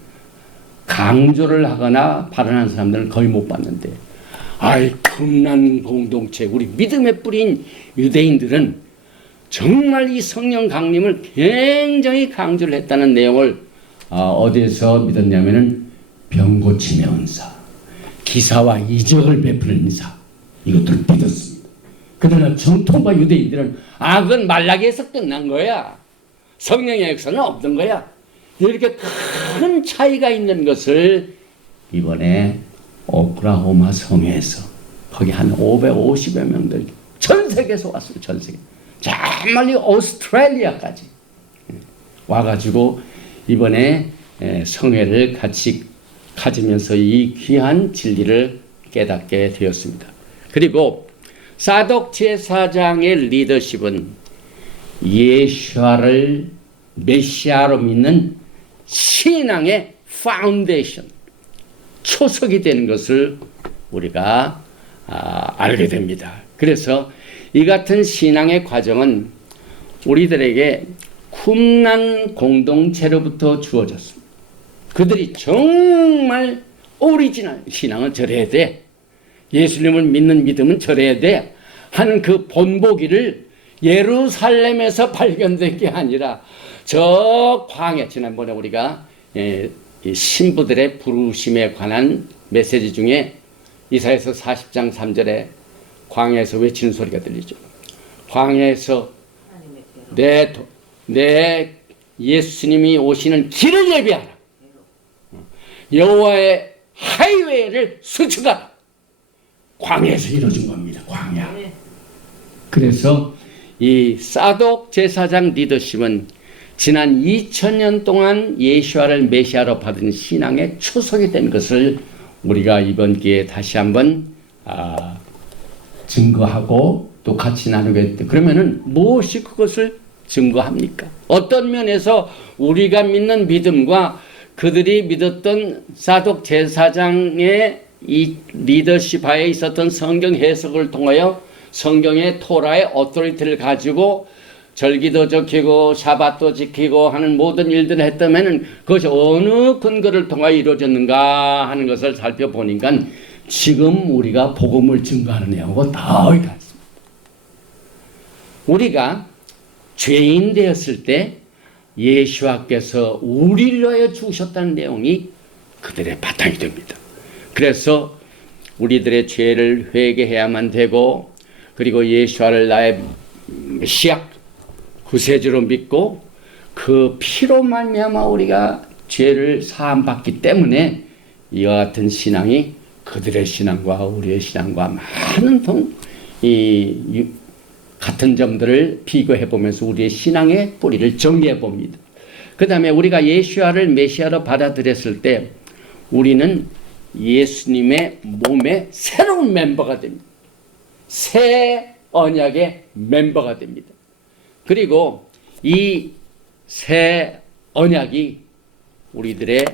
강조를 하거나 발언하는 사람들은 거의 못 봤는데, 굽난 공동체, 우리 믿음의 뿌리인 유대인들은 정말 이 성령 강림을 굉장히 강조를 했다는 내용을 어디에서 믿었냐면은 병고침의 은사, 기사와 이적을 베푸는 자, 이것들을 믿었습니다. 그러나 정통파 유대인들은 그건 말라기에서 끝난 거야. 성령의 역사는 없는 거야. 이렇게 큰 차이가 있는 것을 이번에 오클라호마 성에서 거기 한 550여 명들 전 세계에서 왔어요. 전 세계. 저 멀리 오스트레일리아까지 와가지고 이번에 성회를 같이 가지면서 이 귀한 진리를 깨닫게 되었습니다. 그리고 사독 제사장의 리더십은 예수를 메시아로 믿는 신앙의 파운데이션, 초석이 되는 것을 우리가 알게 됩니다. 그래서 이 같은 신앙의 과정은 우리들에게 쿰난 공동체로부터 주어졌습니다. 그들이 정말 오리지널 신앙을 저래야 돼, 예수님을 믿는 믿음은 저래야 돼 하는 그 본보기를 예루살렘에서 발견된 게 아니라 저 광야, 지난번에 우리가 신부들의 부르심에 관한 메시지 중에 이사야서 40장 3절에 광야에서 외치는 소리가 들리죠. 광야에서 내 예수님이 오시는 길을 예비하라. 여호와의 하이웨이를 수축하라. 광야에서 이루어진 겁니다. 광야. 그래서 이 사독 제사장 리더십은 지난 2000년 동안 예수와를 메시아로 받은 신앙의 초석이 된 것을 우리가 이번 기회에 다시 한번 증거하고 또 같이 나누겠다. 그러면은 무엇이 그것을 증거합니까? 어떤 면에서 우리가 믿는 믿음과 그들이 믿었던 사독 제사장의 이 리더십 하에 있었던 성경 해석을 통하여 성경의 토라의 오토리티를 가지고 절기도 지키고 샤밧도 지키고 하는 모든 일들을 했다면 그것이 어느 근거를 통하여 이루어졌는가 하는 것을 살펴보니까 지금 우리가 복음을 증거하는 내용과 거의 같습니다. 우리가 죄인 되었을 때 예수와께서 우리를 위하여 죽으셨다는 내용이 그들의 바탕이 됩니다. 그래서 우리들의 죄를 회개해야만 되고, 그리고 예수와를 나의 메시아 구세주로 믿고 그 피로 말미암아 우리가 죄를 사함받기 때문에 이와 같은 신앙이 그들의 신앙과 우리의 신앙과 많은 같은 점들을 비교해 보면서 우리의 신앙의 뿌리를 정리해 봅니다. 그 다음에 우리가 예수와를 메시아로 받아들였을 때 우리는 예수님의 몸의 새로운 멤버가 됩니다. 새 언약의 멤버가 됩니다. 그리고 이 새 언약이 우리들의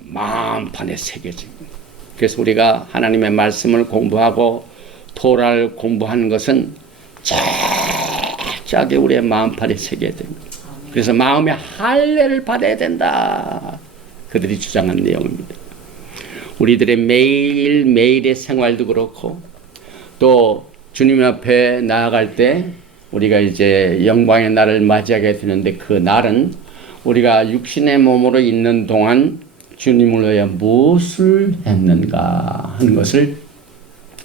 마음판에 새겨집니다. 그래서 우리가 하나님의 말씀을 공부하고 토라를 공부하는 것은 철저하게 우리의 마음판에 새겨야 됩니다. 그래서 마음의 할례를 받아야 된다. 그들이 주장한 내용입니다. 우리들의 매일매일의 생활도 그렇고 또 주님 앞에 나아갈 때 우리가 이제 영광의 날을 맞이하게 되는데 그 날은 우리가 육신의 몸으로 있는 동안 주님을 위해 무엇을 했는가 하는 것을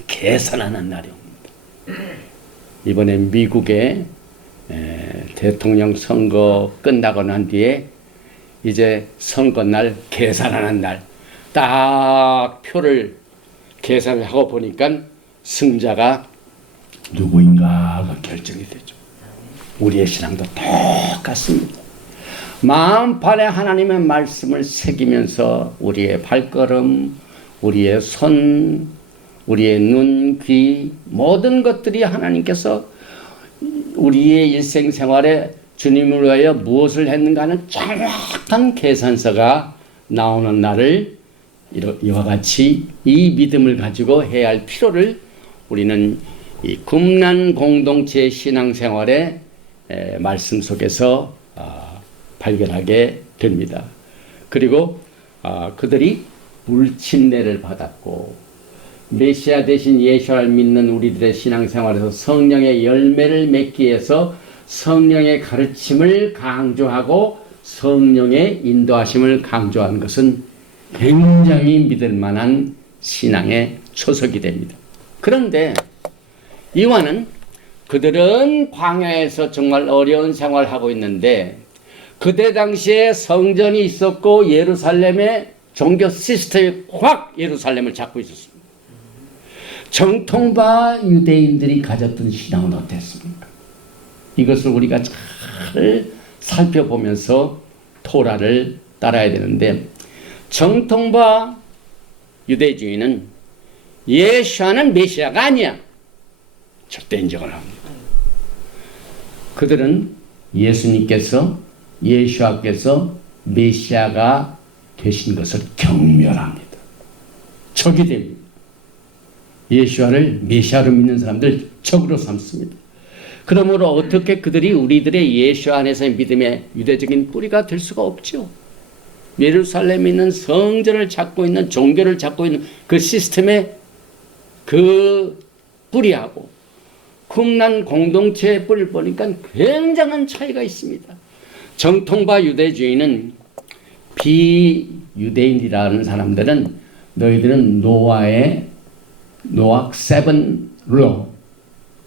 계산하는 날입니다. 이번에 미국의 대통령 선거 끝나고 난 뒤에 이제 선거날 계산하는 날, 딱 표를 계산을 하고 보니까 승자가 누구인가가 결정이 되죠. 우리의 신앙도 똑같습니다. 마음판에 하나님의 말씀을 새기면서 우리의 발걸음, 우리의 손, 우리의 눈, 귀, 모든 것들이 하나님께서 우리의 일생생활에 주님을 위하여 무엇을 했는가 하는 정확한 계산서가 나오는 날을 이와 같이 이 믿음을 가지고 해야 할 필요를 우리는 이 쿰난 공동체 신앙생활의 말씀 속에서 발견하게 됩니다. 그리고 그들이 물침례를 받았고 메시아 대신 예수를 믿는 우리들의 신앙생활에서 성령의 열매를 맺기 위해서 성령의 가르침을 강조하고 성령의 인도하심을 강조하는 것은 굉장히 믿을 만한 신앙의 초석이 됩니다. 그런데 이와는 그들은 광야에서 정말 어려운 생활을 하고 있는데 그때 당시에 성전이 있었고 예루살렘의 종교 시스템이 확 예루살렘을 잡고 있었습니다. 정통파 유대인들이 가졌던 신앙은 어땠습니까? 이것을 우리가 잘 살펴보면서 토라를 따라야 되는데 정통파 유대주의는 예수와는 메시아가 아니야. 절대 인정을 합니다. 그들은 예수와께서 메시아가 되신 것을 경멸합니다. 적이 됩니다. 예수와를 메시아로 믿는 사람들 적으로 삼습니다. 그러므로 어떻게 그들이 우리들의 예수 안에서의 믿음의 유대적인 뿌리가 될 수가 없죠. 예루살렘에 있는 성전을 찾고 있는 종교를 찾고 있는 그 시스템의 그 뿌리하고 쿰란 공동체의 뿌리를 보니까 굉장한 차이가 있습니다. 정통파 유대주의는 비유대인이라는 사람들은 너희들은 노악 7 law,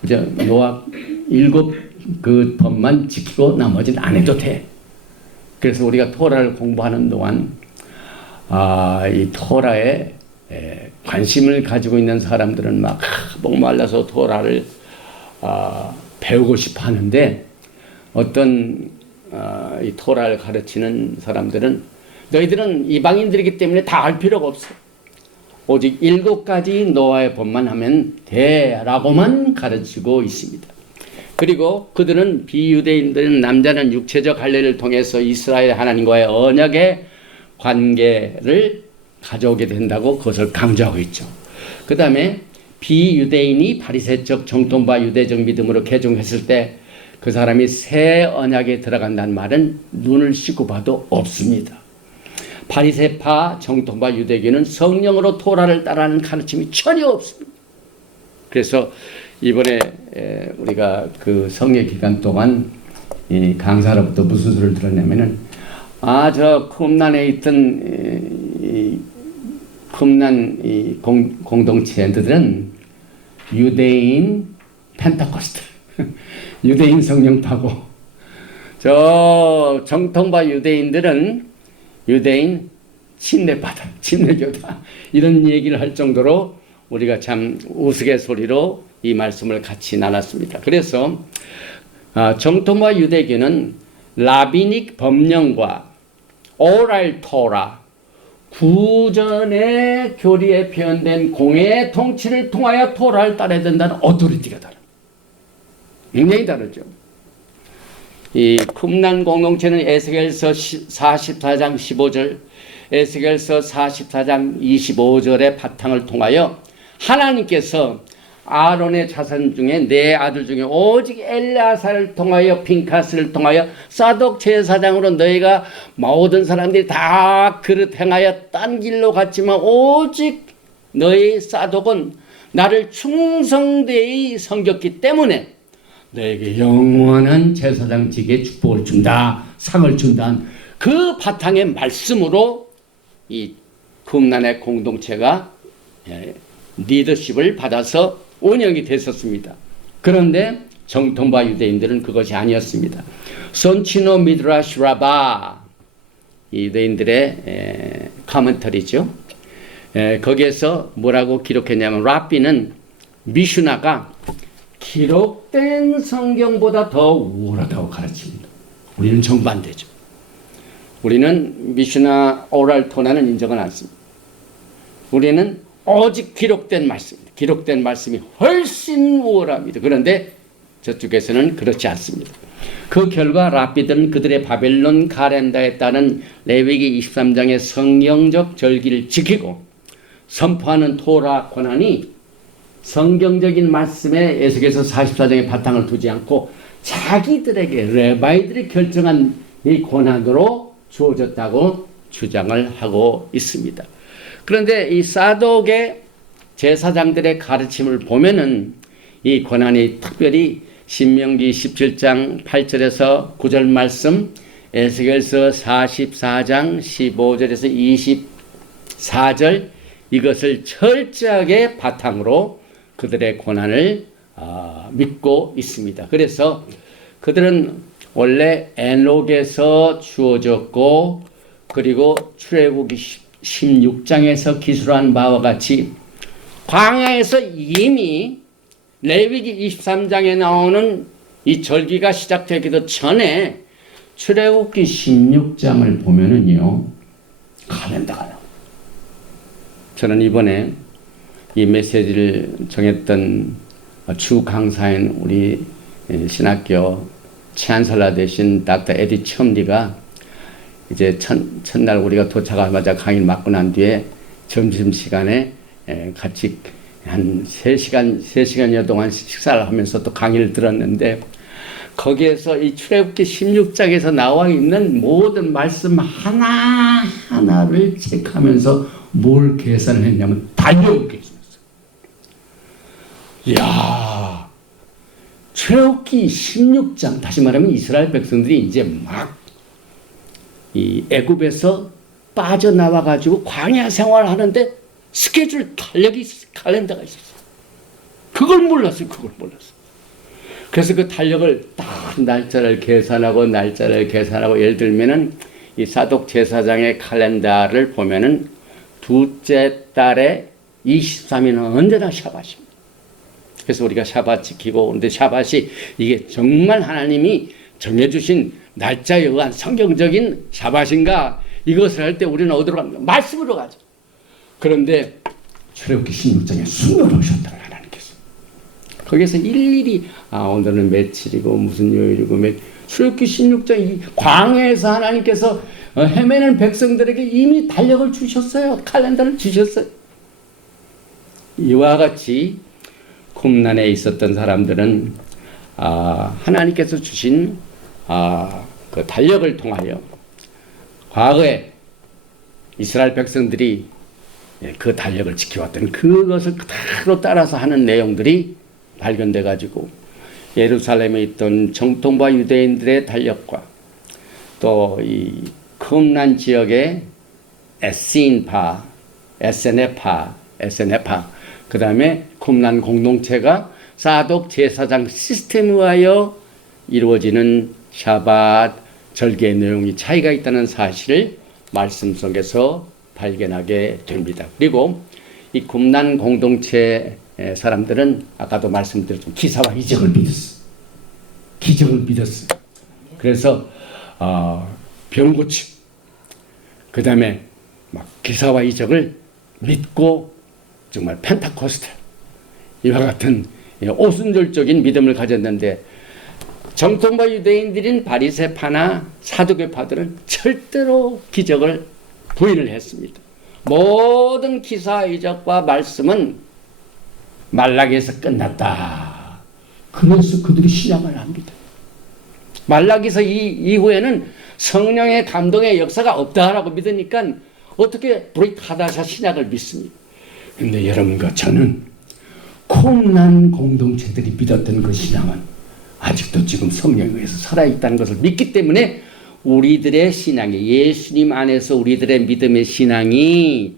그죠? 노악 7 그 법만 지키고 나머지는 안 해도 돼. 그래서 우리가 토라를 공부하는 동안 이 토라에 관심을 가지고 있는 사람들은 막 목말라서 토라를 배우고 싶어 하는데 어떤 이 토라를 가르치는 사람들은 너희들은 이방인들이기 때문에 다 알 필요가 없어. 오직 7가지 노아의 법만 하면 돼 라고만 가르치고 있습니다. 그리고 그들은 비유대인들은 남자는 육체적 할례를 통해서 이스라엘 하나님과의 언약의 관계를 가져오게 된다고 그것을 강조하고 있죠. 그 다음에 비유대인이 바리새적 정통파 유대적 믿음으로 개종했을 때 그 사람이 새 언약에 들어간다는 말은 눈을 씻고 봐도 없습니다. 바리새파 정통파 유대교는 성령으로 토라를 따르는 가르침이 전혀 없습니다. 그래서 이번에 우리가 그 성례 기간 동안 이 강사로부터 무슨 소리를 들었냐면은 저 쿰란에 있던 쿰란 공동체들은 유대인 펜타코스트 유대인 성령파고 저 정통파 유대인들은 유대인 침례파다 침례교다 이런 얘기를 할 정도로 우리가 참 우스갯소리로 이 말씀을 같이 나눴습니다. 그래서 정통파 유대교는 라비닉 법령과 오랄 토라 구전의 교리에 표현된 공의 통치를 통하여 토라를 따라야 된다는 어토리티가 다릅니다. 굉장히 다르죠. 이 쿰란 공동체는 에스겔서 44장 15절 에스겔서 44장 25절의 바탕을 통하여 하나님께서 아론의 자손 중에 내 아들 중에 오직 엘레아사를 통하여 핀카스를 통하여 사독 제사장으로 너희가 모든 사람들이 다 그릇 행하여 딴 길로 갔지만 오직 너희 사독은 나를 충성되이 섬겼기 때문에 너에게 영원한 제사장직의 축복을 준다 상을 준다 그 바탕의 말씀으로 이 쿰란의 공동체가 리더십을 받아서 운영이 됐었습니다. 그런데 정통파 유대인들은 그것이 아니었습니다. 손치노 미드라시 라바 유대인들의 커멘터리죠. 거기에서 뭐라고 기록했냐면 라비는 미슈나가 기록된 성경보다 더 우월하다고 가르칩니다. 우리는 정반대죠. 우리는 미슈나 오랄 토라는 인정은 않습니다. 우리는 오직 기록된 말씀입니다. 기록된 말씀이 훨씬 우월합니다. 그런데 저쪽에서는 그렇지 않습니다. 그 결과 랍비들은 그들의 바벨론 가렌다에 따른 레위기 23장의 성경적 절기를 지키고 선포하는 토라 권한이 성경적인 말씀에 에스겔서 44장의 바탕을 두지 않고 자기들에게 레바이들이 결정한 이 권한으로 주어졌다고 주장을 하고 있습니다. 그런데 이 사독의 제사장들의 가르침을 보면은 이 권한이 특별히 신명기 17장 8절에서 9절 말씀, 에스겔서 44장 15절에서 24절, 이것을 철저하게 바탕으로 그들의 고난을 믿고 있습니다. 그래서 그들은 원래 에녹에서 주어졌고, 그리고 출애굽기 16장에서 기술한 바와 같이 광야에서 이미 레위기 23장에 나오는 이 절기가 시작되기도 전에 출애굽기 16장을 보면은요, 칼렌더가 나와요. 저는 이번에 이 메시지를 정했던 주 강사인 우리 신학교 찬설라 되신 닥터 에디 첨리가 이제 첫날 우리가 도착하자마자 강의를 맡고 난 뒤에 점심시간에 같이 한 3시간여 동안 식사를 하면서 또 강의를 들었는데, 거기에서 이 출애굽기 16장에서 나와 있는 모든 말씀 하나하나를 체크하면서 뭘 계산을 했냐면 달력을 계산했어요. 이야, 출애굽기 16장, 다시 말하면 이스라엘 백성들이 이제 막 이 애굽에서 빠져나와 가지고 광야 생활을 하는데 스케줄 달력이 칼렌더가 있었어요. 그걸 몰랐어요. 그래서 그 달력을 딱 날짜를 계산하고 예를 들면은 이 사독 제사장의 칼렌더를 보면은 둘째 달에 23일은 언제나 샤밧입니다. 그래서 우리가 샤밧 지키고, 근데 샤밧이 이게 정말 하나님이 정해주신 날짜에 의한 성경적인 샤밧인가, 이것을 할 때 우리는 어디로 갑니까? 말씀으로 가죠. 그런데 출애굽기 16장에 숨겨놓으셨다고 하나님께서. 거기서 일일이 오늘은 며칠이고 무슨 요일이고 출애굽기 16장 이 광야에서 하나님께서 헤매는 백성들에게 이미 달력을 주셨어요. 칼렌더를 주셨어요. 이와 같이 쿰난에 있었던 사람들은 하나님께서 주신 그 달력을 통하여 과거에 이스라엘 백성들이 그 달력을 지켜왔던 그것을 그대로 따라서 하는 내용들이 발견돼 가지고 예루살렘에 있던 정통파 유대인들의 달력과 또 이 쿰난 지역의 에스인파, 에세네파, 그 다음에 쿰난 공동체가 사독 제사장 시스템에 의하여 이루어지는 샤밧 절개의 내용이 차이가 있다는 사실을 말씀 속에서 발견하게 됩니다. 그리고 이 쿰난 공동체 사람들은 아까도 말씀드렸지만 기사와 이적을 믿었어요. 그래서 병 고침, 그 다음에 막 기사와 이적을 믿고 정말 펜타코스탈 이와 같은 오순절적인 믿음을 가졌는데, 정통파 유대인들인 바리새파나 사두개파들은 절대로 기적을 부인을 했습니다. 모든 기사 이적과 말씀은 말라기에서 끝났다. 그래서 그들이 신앙을 합니다. 말라기서 이후에는 성령의 감동의 역사가 없다라고 믿으니까 어떻게 브릿하다샤 신약을 믿습니다. 근데 여러분과 저는 쿰난 공동체들이 믿었던 그 신앙은 아직도 지금 성령에 의해서 살아있다는 것을 믿기 때문에 우리들의 신앙이, 예수님 안에서 우리들의 믿음의 신앙이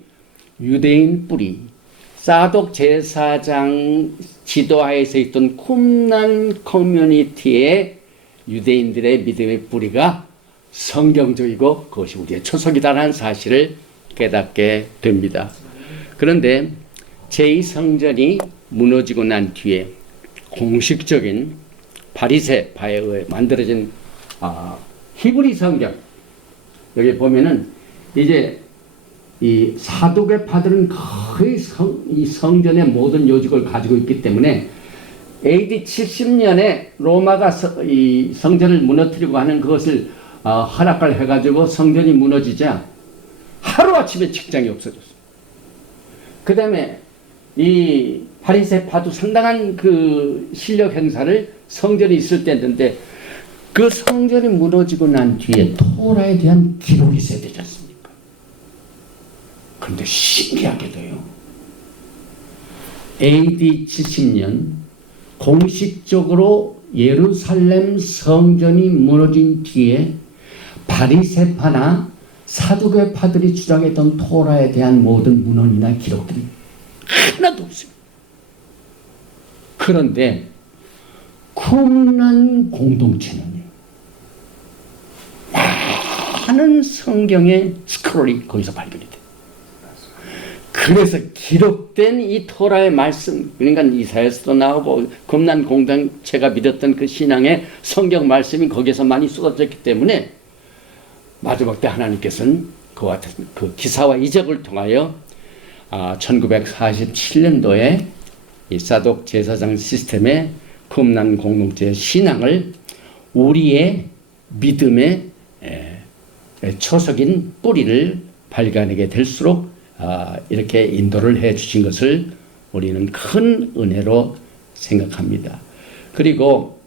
유대인 뿌리, 사독 제사장 지도하에서 있던 쿰난 커뮤니티의 유대인들의 믿음의 뿌리가 성경적이고 그것이 우리의 초석이다라는 사실을 깨닫게 됩니다. 그런데 제2성전이 무너지고 난 뒤에 공식적인 바리새파에 의해 만들어진 히브리 성경, 여기 보면은 이제 이 사두개파들은 거의 이 성전의 모든 요직을 가지고 있기 때문에 AD 70년에 로마가 이 성전을 무너뜨리고 하는 그것을 허락을 해가지고 성전이 무너지자 하루아침에 직장이 없어졌어요. 그 다음에 이 바리새파도 상당한 그 실력 행사를 성전이 있을 때 했는데, 그 성전이 무너지고 난 뒤에 토라에 대한 기록이 있어야 되지 않습니까? 그런데 신기하게도요, AD 70년 공식적으로 예루살렘 성전이 무너진 뒤에 바리새파나 사두개파들이 주장했던 토라에 대한 모든 문헌이나 기록들이 하나도 없습니다. 그런데 쿰란 공동체는 많은 성경의 스크롤이 거기서 발견이 돼요. 그래서 기록된 이 토라의 말씀, 그러니까 이사야서도 나오고 쿰란 공동체가 믿었던 그 신앙의 성경 말씀이 거기서 많이 쏟아졌기 때문에 마지막 때 하나님께서는 그와 같은 그 기사와 이적을 통하여 1947년도에 이 사독 제사장 시스템의 쿰란 공동체의 신앙을 우리의 믿음의 초석인 뿌리를 발견하게 될수록 이렇게 인도를 해 주신 것을 우리는 큰 은혜로 생각합니다. 그리고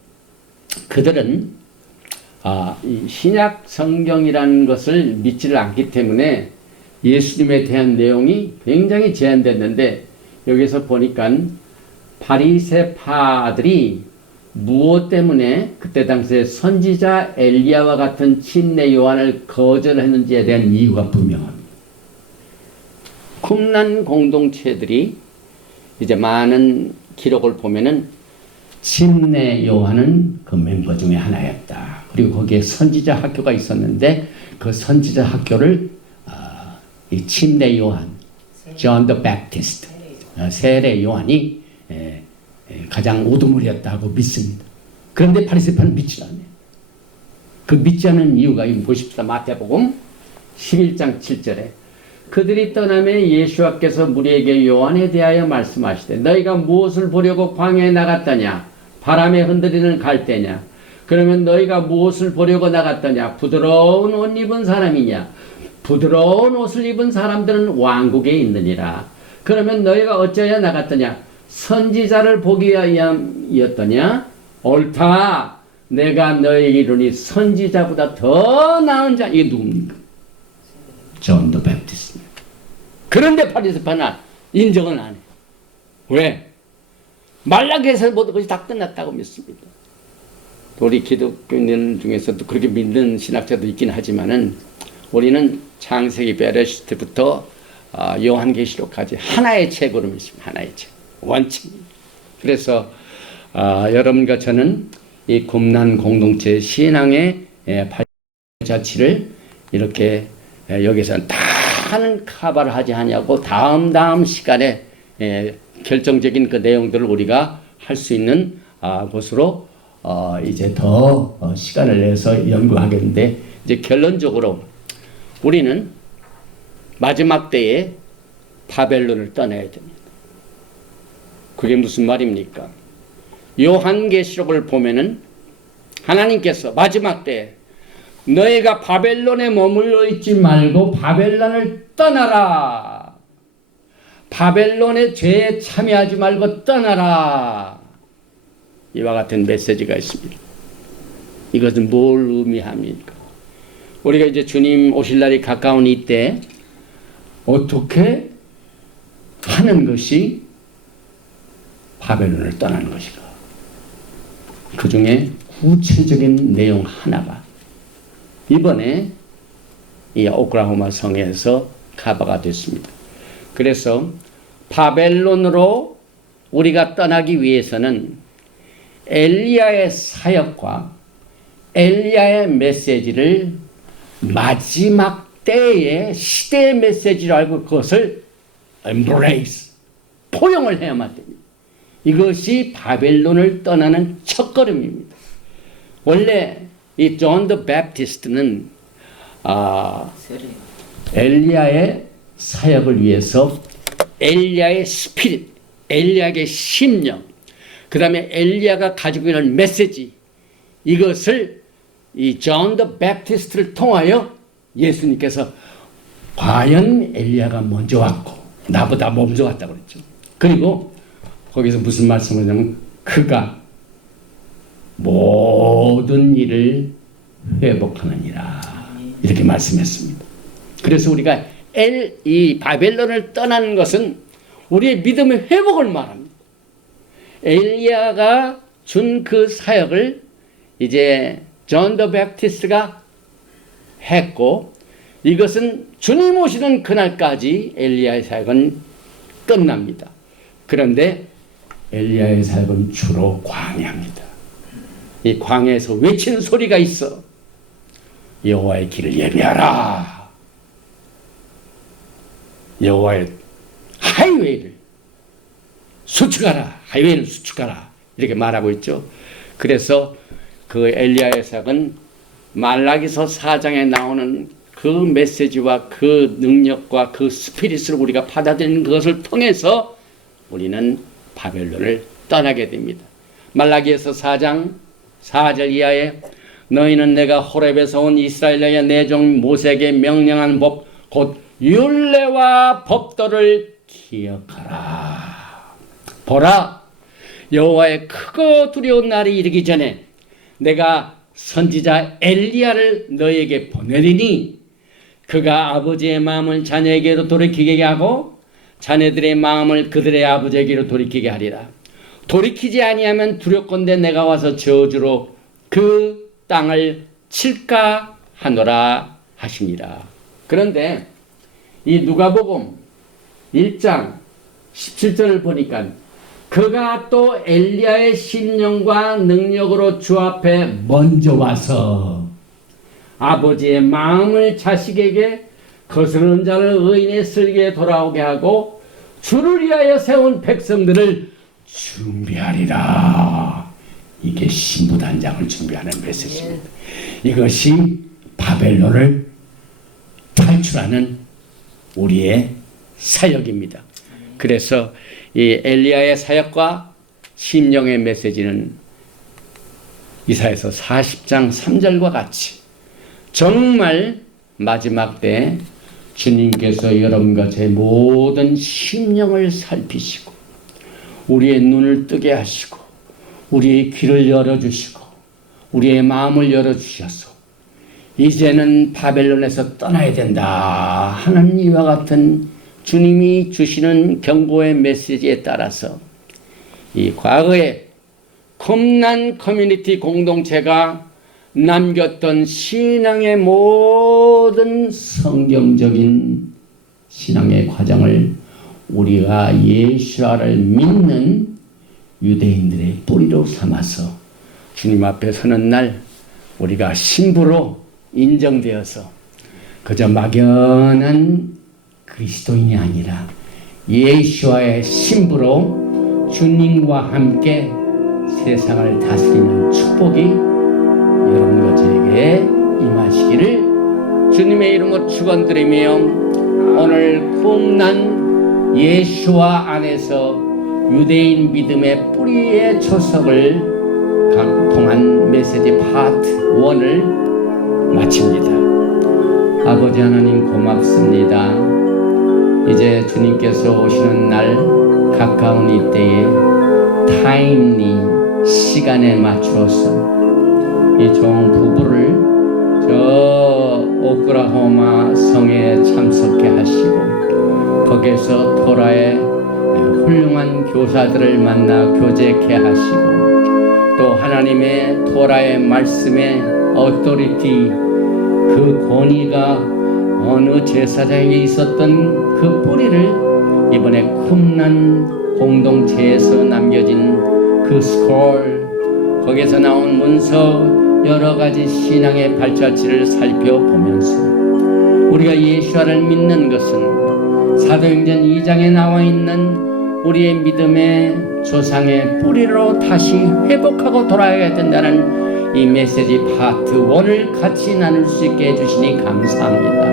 그들은 이 신약 성경이라는 것을 믿지를 않기 때문에 예수님에 대한 내용이 굉장히 제한됐는데, 여기서 보니까 바리새파들이 무엇 때문에 그때 당시에 선지자 엘리야와 같은 침례 요한을 거절했는지에 대한 이유가 분명합니다. 쿰란 공동체들이 이제 많은 기록을 보면은 침례 요한은 그 멤버 중에 하나였다. 그리고 거기에 선지자 학교가 있었는데 그 선지자 학교를 이 침례 요한, John the Baptist, 세례 요한이 가장 우두머리였다고 믿습니다. 그런데 바리새파는 믿지 않아요. 그 믿지 않는 이유가 보십시다. 마태복음 11장 7절에 그들이 떠나매 예수께서 무리에게 요한에 대하여 말씀하시되 너희가 무엇을 보려고 광야에 나갔더냐? 바람에 흔들리는 갈대냐? 그러면 너희가 무엇을 보려고 나갔더냐? 부드러운 옷 입은 사람이냐? 부드러운 옷을 입은 사람들은 왕국에 있느니라. 그러면 너희가 어찌하여 나갔더냐? 선지자를 보기 위함이었더냐? 옳다. 내가 너희에게 이르니 선지자보다 더 나은 자. 이게 누굽니까? 존 더 베프티스트. 그런데 바리새파는 인정을 안 해요. 왜? 말라기에서 모든 것이 다 끝났다고 믿습니다. 우리 기독교인 중에서도 그렇게 믿는 신학자도 있긴 하지만은 우리는 창세기 베레시트부터 요한계시록까지 하나의 책으로 믿습니다. 하나의 책. 원칙. 그래서 여러분과 저는 이 쿰란 공동체 신앙의 발자취를 이렇게 여기서 다는 커버를 하지 않냐고 다음 시간에 결정적인 그 내용들을 우리가 할 수 있는 곳으로 이제 더 시간을 내서 연구하겠는데, 이제 결론적으로 우리는 마지막 때에 바벨론을 떠나야 됩니다. 그게 무슨 말입니까? 요한계시록을 보면은 하나님께서 마지막 때 너희가 바벨론에 머물러 있지 말고 바벨론을 떠나라. 바벨론의 죄에 참여하지 말고 떠나라. 이와 같은 메시지가 있습니다. 이것은 뭘 의미합니까? 우리가 이제 주님 오실 날이 가까운 이때 어떻게 하는 것이 바벨론을 떠나는 것인가? 그 중에 구체적인 내용 하나가 이번에 이 오클라호마 성에서 커버가 됐습니다. 그래서 바벨론으로 우리가 떠나기 위해서는 엘리야의 사역과 엘리야의 메시지를 마지막 때의 시대의 메시지로 알고 그것을 embrace, 포용을 해야만 됩니다. 이것이 바벨론을 떠나는 첫걸음입니다. 원래 이 존 더 베프티스트는 엘리야의 사역을 위해서 엘리야의 스피릿, 엘리야의 심령, 그 다음에 엘리야가 가지고 있는 메시지, 이것을 이 존 더 베프티스트를 통하여 예수님께서 과연 엘리야가 먼저 왔고 나보다 먼저 왔다고 그랬죠. 그리고 거기서 무슨 말씀을 하냐면 그가 모든 일을 회복하느니라 이렇게 말씀했습니다. 그래서 우리가 이 바벨론을 떠나는 것은 우리의 믿음의 회복을 말합니다. 엘리야가 준 그 사역을 이제 존 더 베프티스트가 했고 이것은 주님 오시는 그날까지 엘리야의 사역은 끝납니다. 그런데 엘리야의 사역은 주로 광야입니다. 이 광야에서 외치는 소리가 있어. 여호와의 길을 예비하라. 여호와의 하이웨이를 수축하라. 하이웨이를 수축하라. 이렇게 말하고 있죠. 그래서 그 엘리야의 사역은 말라기서 4장에 나오는 그 메시지와 그 능력과 그 스피릿을 우리가 받아들이는 것을 통해서 우리는 바벨론을 떠나게 됩니다. 말라기에서 4장 4절 이하에 너희는 내가 호렙에서 온 이스라엘의 내 종 모세에게 명령한 법 곧 율례와 법도를 기억하라. 보라, 여호와의 크고 두려운 날이 이르기 전에 내가 선지자 엘리야를 너에게 보내리니 그가 아버지의 마음을 자녀에게로 돌이키게 하고 자녀들의 마음을 그들의 아버지에게로 돌이키게 하리라. 돌이키지 아니하면 두렵건대 내가 와서 저주로 그 땅을 칠까 하노라 하시니라. 그런데 이 누가복음 1장 17절을 보니까 그가 또 엘리야의 신령과 능력으로 주 앞에 먼저 와서 아버지의 마음을 자식에게 거스르는 자를 의인의 슬기에 돌아오게 하고 주를 위하여 세운 백성들을 준비하리라. 이게 신부단장을 준비하는 메시지입니다. 이것이 바벨론을 탈출하는 우리의 사역입니다. 그래서 이 엘리야의 사역과 심령의 메시지는 이사야서 40장 3절과 같이 정말 마지막 때 주님께서 여러분과 제 모든 심령을 살피시고 우리의 눈을 뜨게 하시고 우리의 귀를 열어주시고 우리의 마음을 열어주셔서 이제는 바벨론에서 떠나야 된다 하는 이와 같은 주님이 주시는 경고의 메시지에 따라서 이 과거에 컴난 커뮤니티 공동체가 남겼던 신앙의 모든 성경적인 신앙의 과정을 우리가 예수를 믿는 유대인들의 뿌리로 삼아서 주님 앞에 서는 날 우리가 신부로 인정되어서 그저 막연한 그리스도인이 아니라 예수와의 신부로 주님과 함께 세상을 다스리는 축복이 여러분과 저에게 임하시기를 주님의 이름으로 축원드리며 오늘 꿈난 예수와 안에서 유대인 믿음의 뿌리의 초석을 통한 메시지 파트 1을 마칩니다. 아버지 하나님 고맙습니다. 이제 주님께서 오시는 날 가까운 이때에 타임리 시간에 맞추어서 이 종 부부를 저 오클라호마 성에 참석해 하시고 거기에서 토라의 훌륭한 교사들을 만나 교제케 하시고 또 하나님의 토라의 말씀의 어토리티 그 권위가 어느 제사장에게 있었던 그 뿌리를 이번에 쿰난 공동체에서 남겨진 그 스콜 거기에서 나온 문서 여러 가지 신앙의 발자취를 살펴보면서 우리가 예수를 믿는 것은 사도행전 2장에 나와 있는 우리의 믿음의 조상의 뿌리로 다시 회복하고 돌아가야 된다는 이 메시지 파트 1을 같이 나눌 수 있게 해주시니 감사합니다.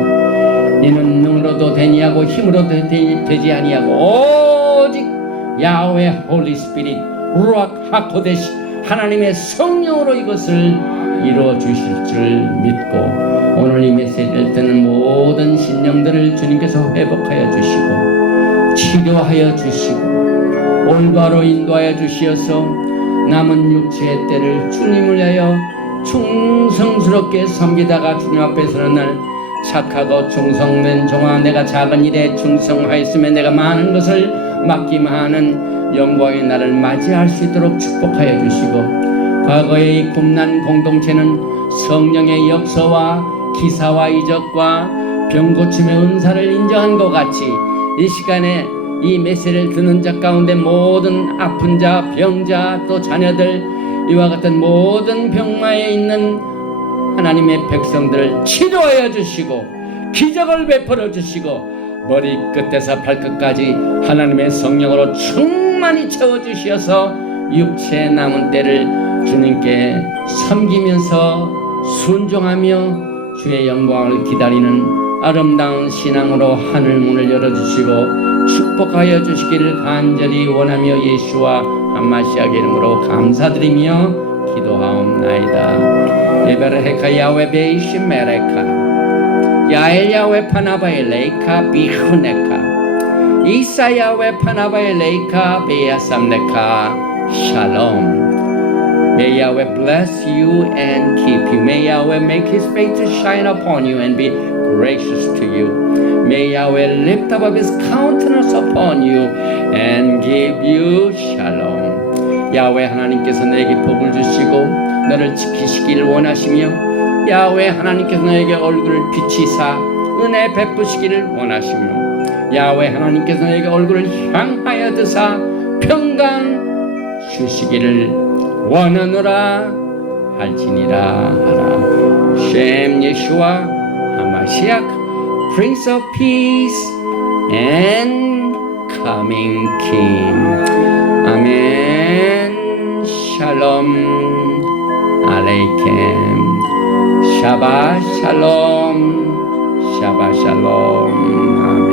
이는 능으로도 되니하고 힘으로도 되지 아니하고 오직 야훼 홀리 스피릿 루악 하코데시 하나님의 성령으로 이것을 이루어 주실 줄 믿고 오늘 이 메시지를 듣는 모든 신령들을 주님께서 회복하여 주시고 치료하여 주시고 올바로 인도하여 주시어서 남은 육체의 때를 주님을 위하여 충성스럽게 섬기다가 주님 앞에 서는 날 착하고 충성된 종아 내가 작은 일에 충성하였으면 내가 많은 것을 맡기만 하는 영광의 날을 맞이할 수 있도록 축복하여 주시고 과거의 이 굽난 공동체는 성령의 역사와 기사와 이적과 병 고침의 은사를 인정한 것 같이 이 시간에 이 메시지를 듣는 자 가운데 모든 아픈 자, 병자, 또 자녀들, 이와 같은 모든 병마에 있는 하나님의 백성들을 치료하여 주시고 기적을 베풀어 주시고 머리끝에서 발끝까지 하나님의 성령으로 충만히 채워주셔서 육체의 남은 때를 주님께 섬기면서 순종하며 주의 영광을 기다리는 아름다운 신앙으로 하늘 문을 열어주시고 축복하여 주시기를 간절히 원하며 예수와 한마시아의 이름으로 감사드리며 기도하옵나이다. 에베르헤카 야훼 베이시 메레카 야엘 야훼 파나바에 레이카 비후네카 이사 야훼 파나바에 레이카 베야삼네카 샬롬. May Yahweh bless you and keep you. May Yahweh make His face to shine upon you and be gracious to you. May Yahweh lift up His countenance upon you and give you shalom. 야훼 하나님께서 너에게 복을 주시고 너를 지키시기를 원하시며 야훼 하나님께서 너에게 얼굴을 비치사 은혜 베푸시기를 원하시며 야훼 하나님께서 너에게 얼굴을 향하여 드사 평강 주시기를 원하노라 할지니라 하라. 셴 예수와 하마시악 Prince of Peace and Coming King. 아멘. 샬롬 알레이켐. 샤바 샬롬. 샤바 샬롬. 아멘.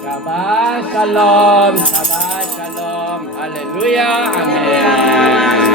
Shabbat shalom, Shabbat shalom, Hallelujah, Amen.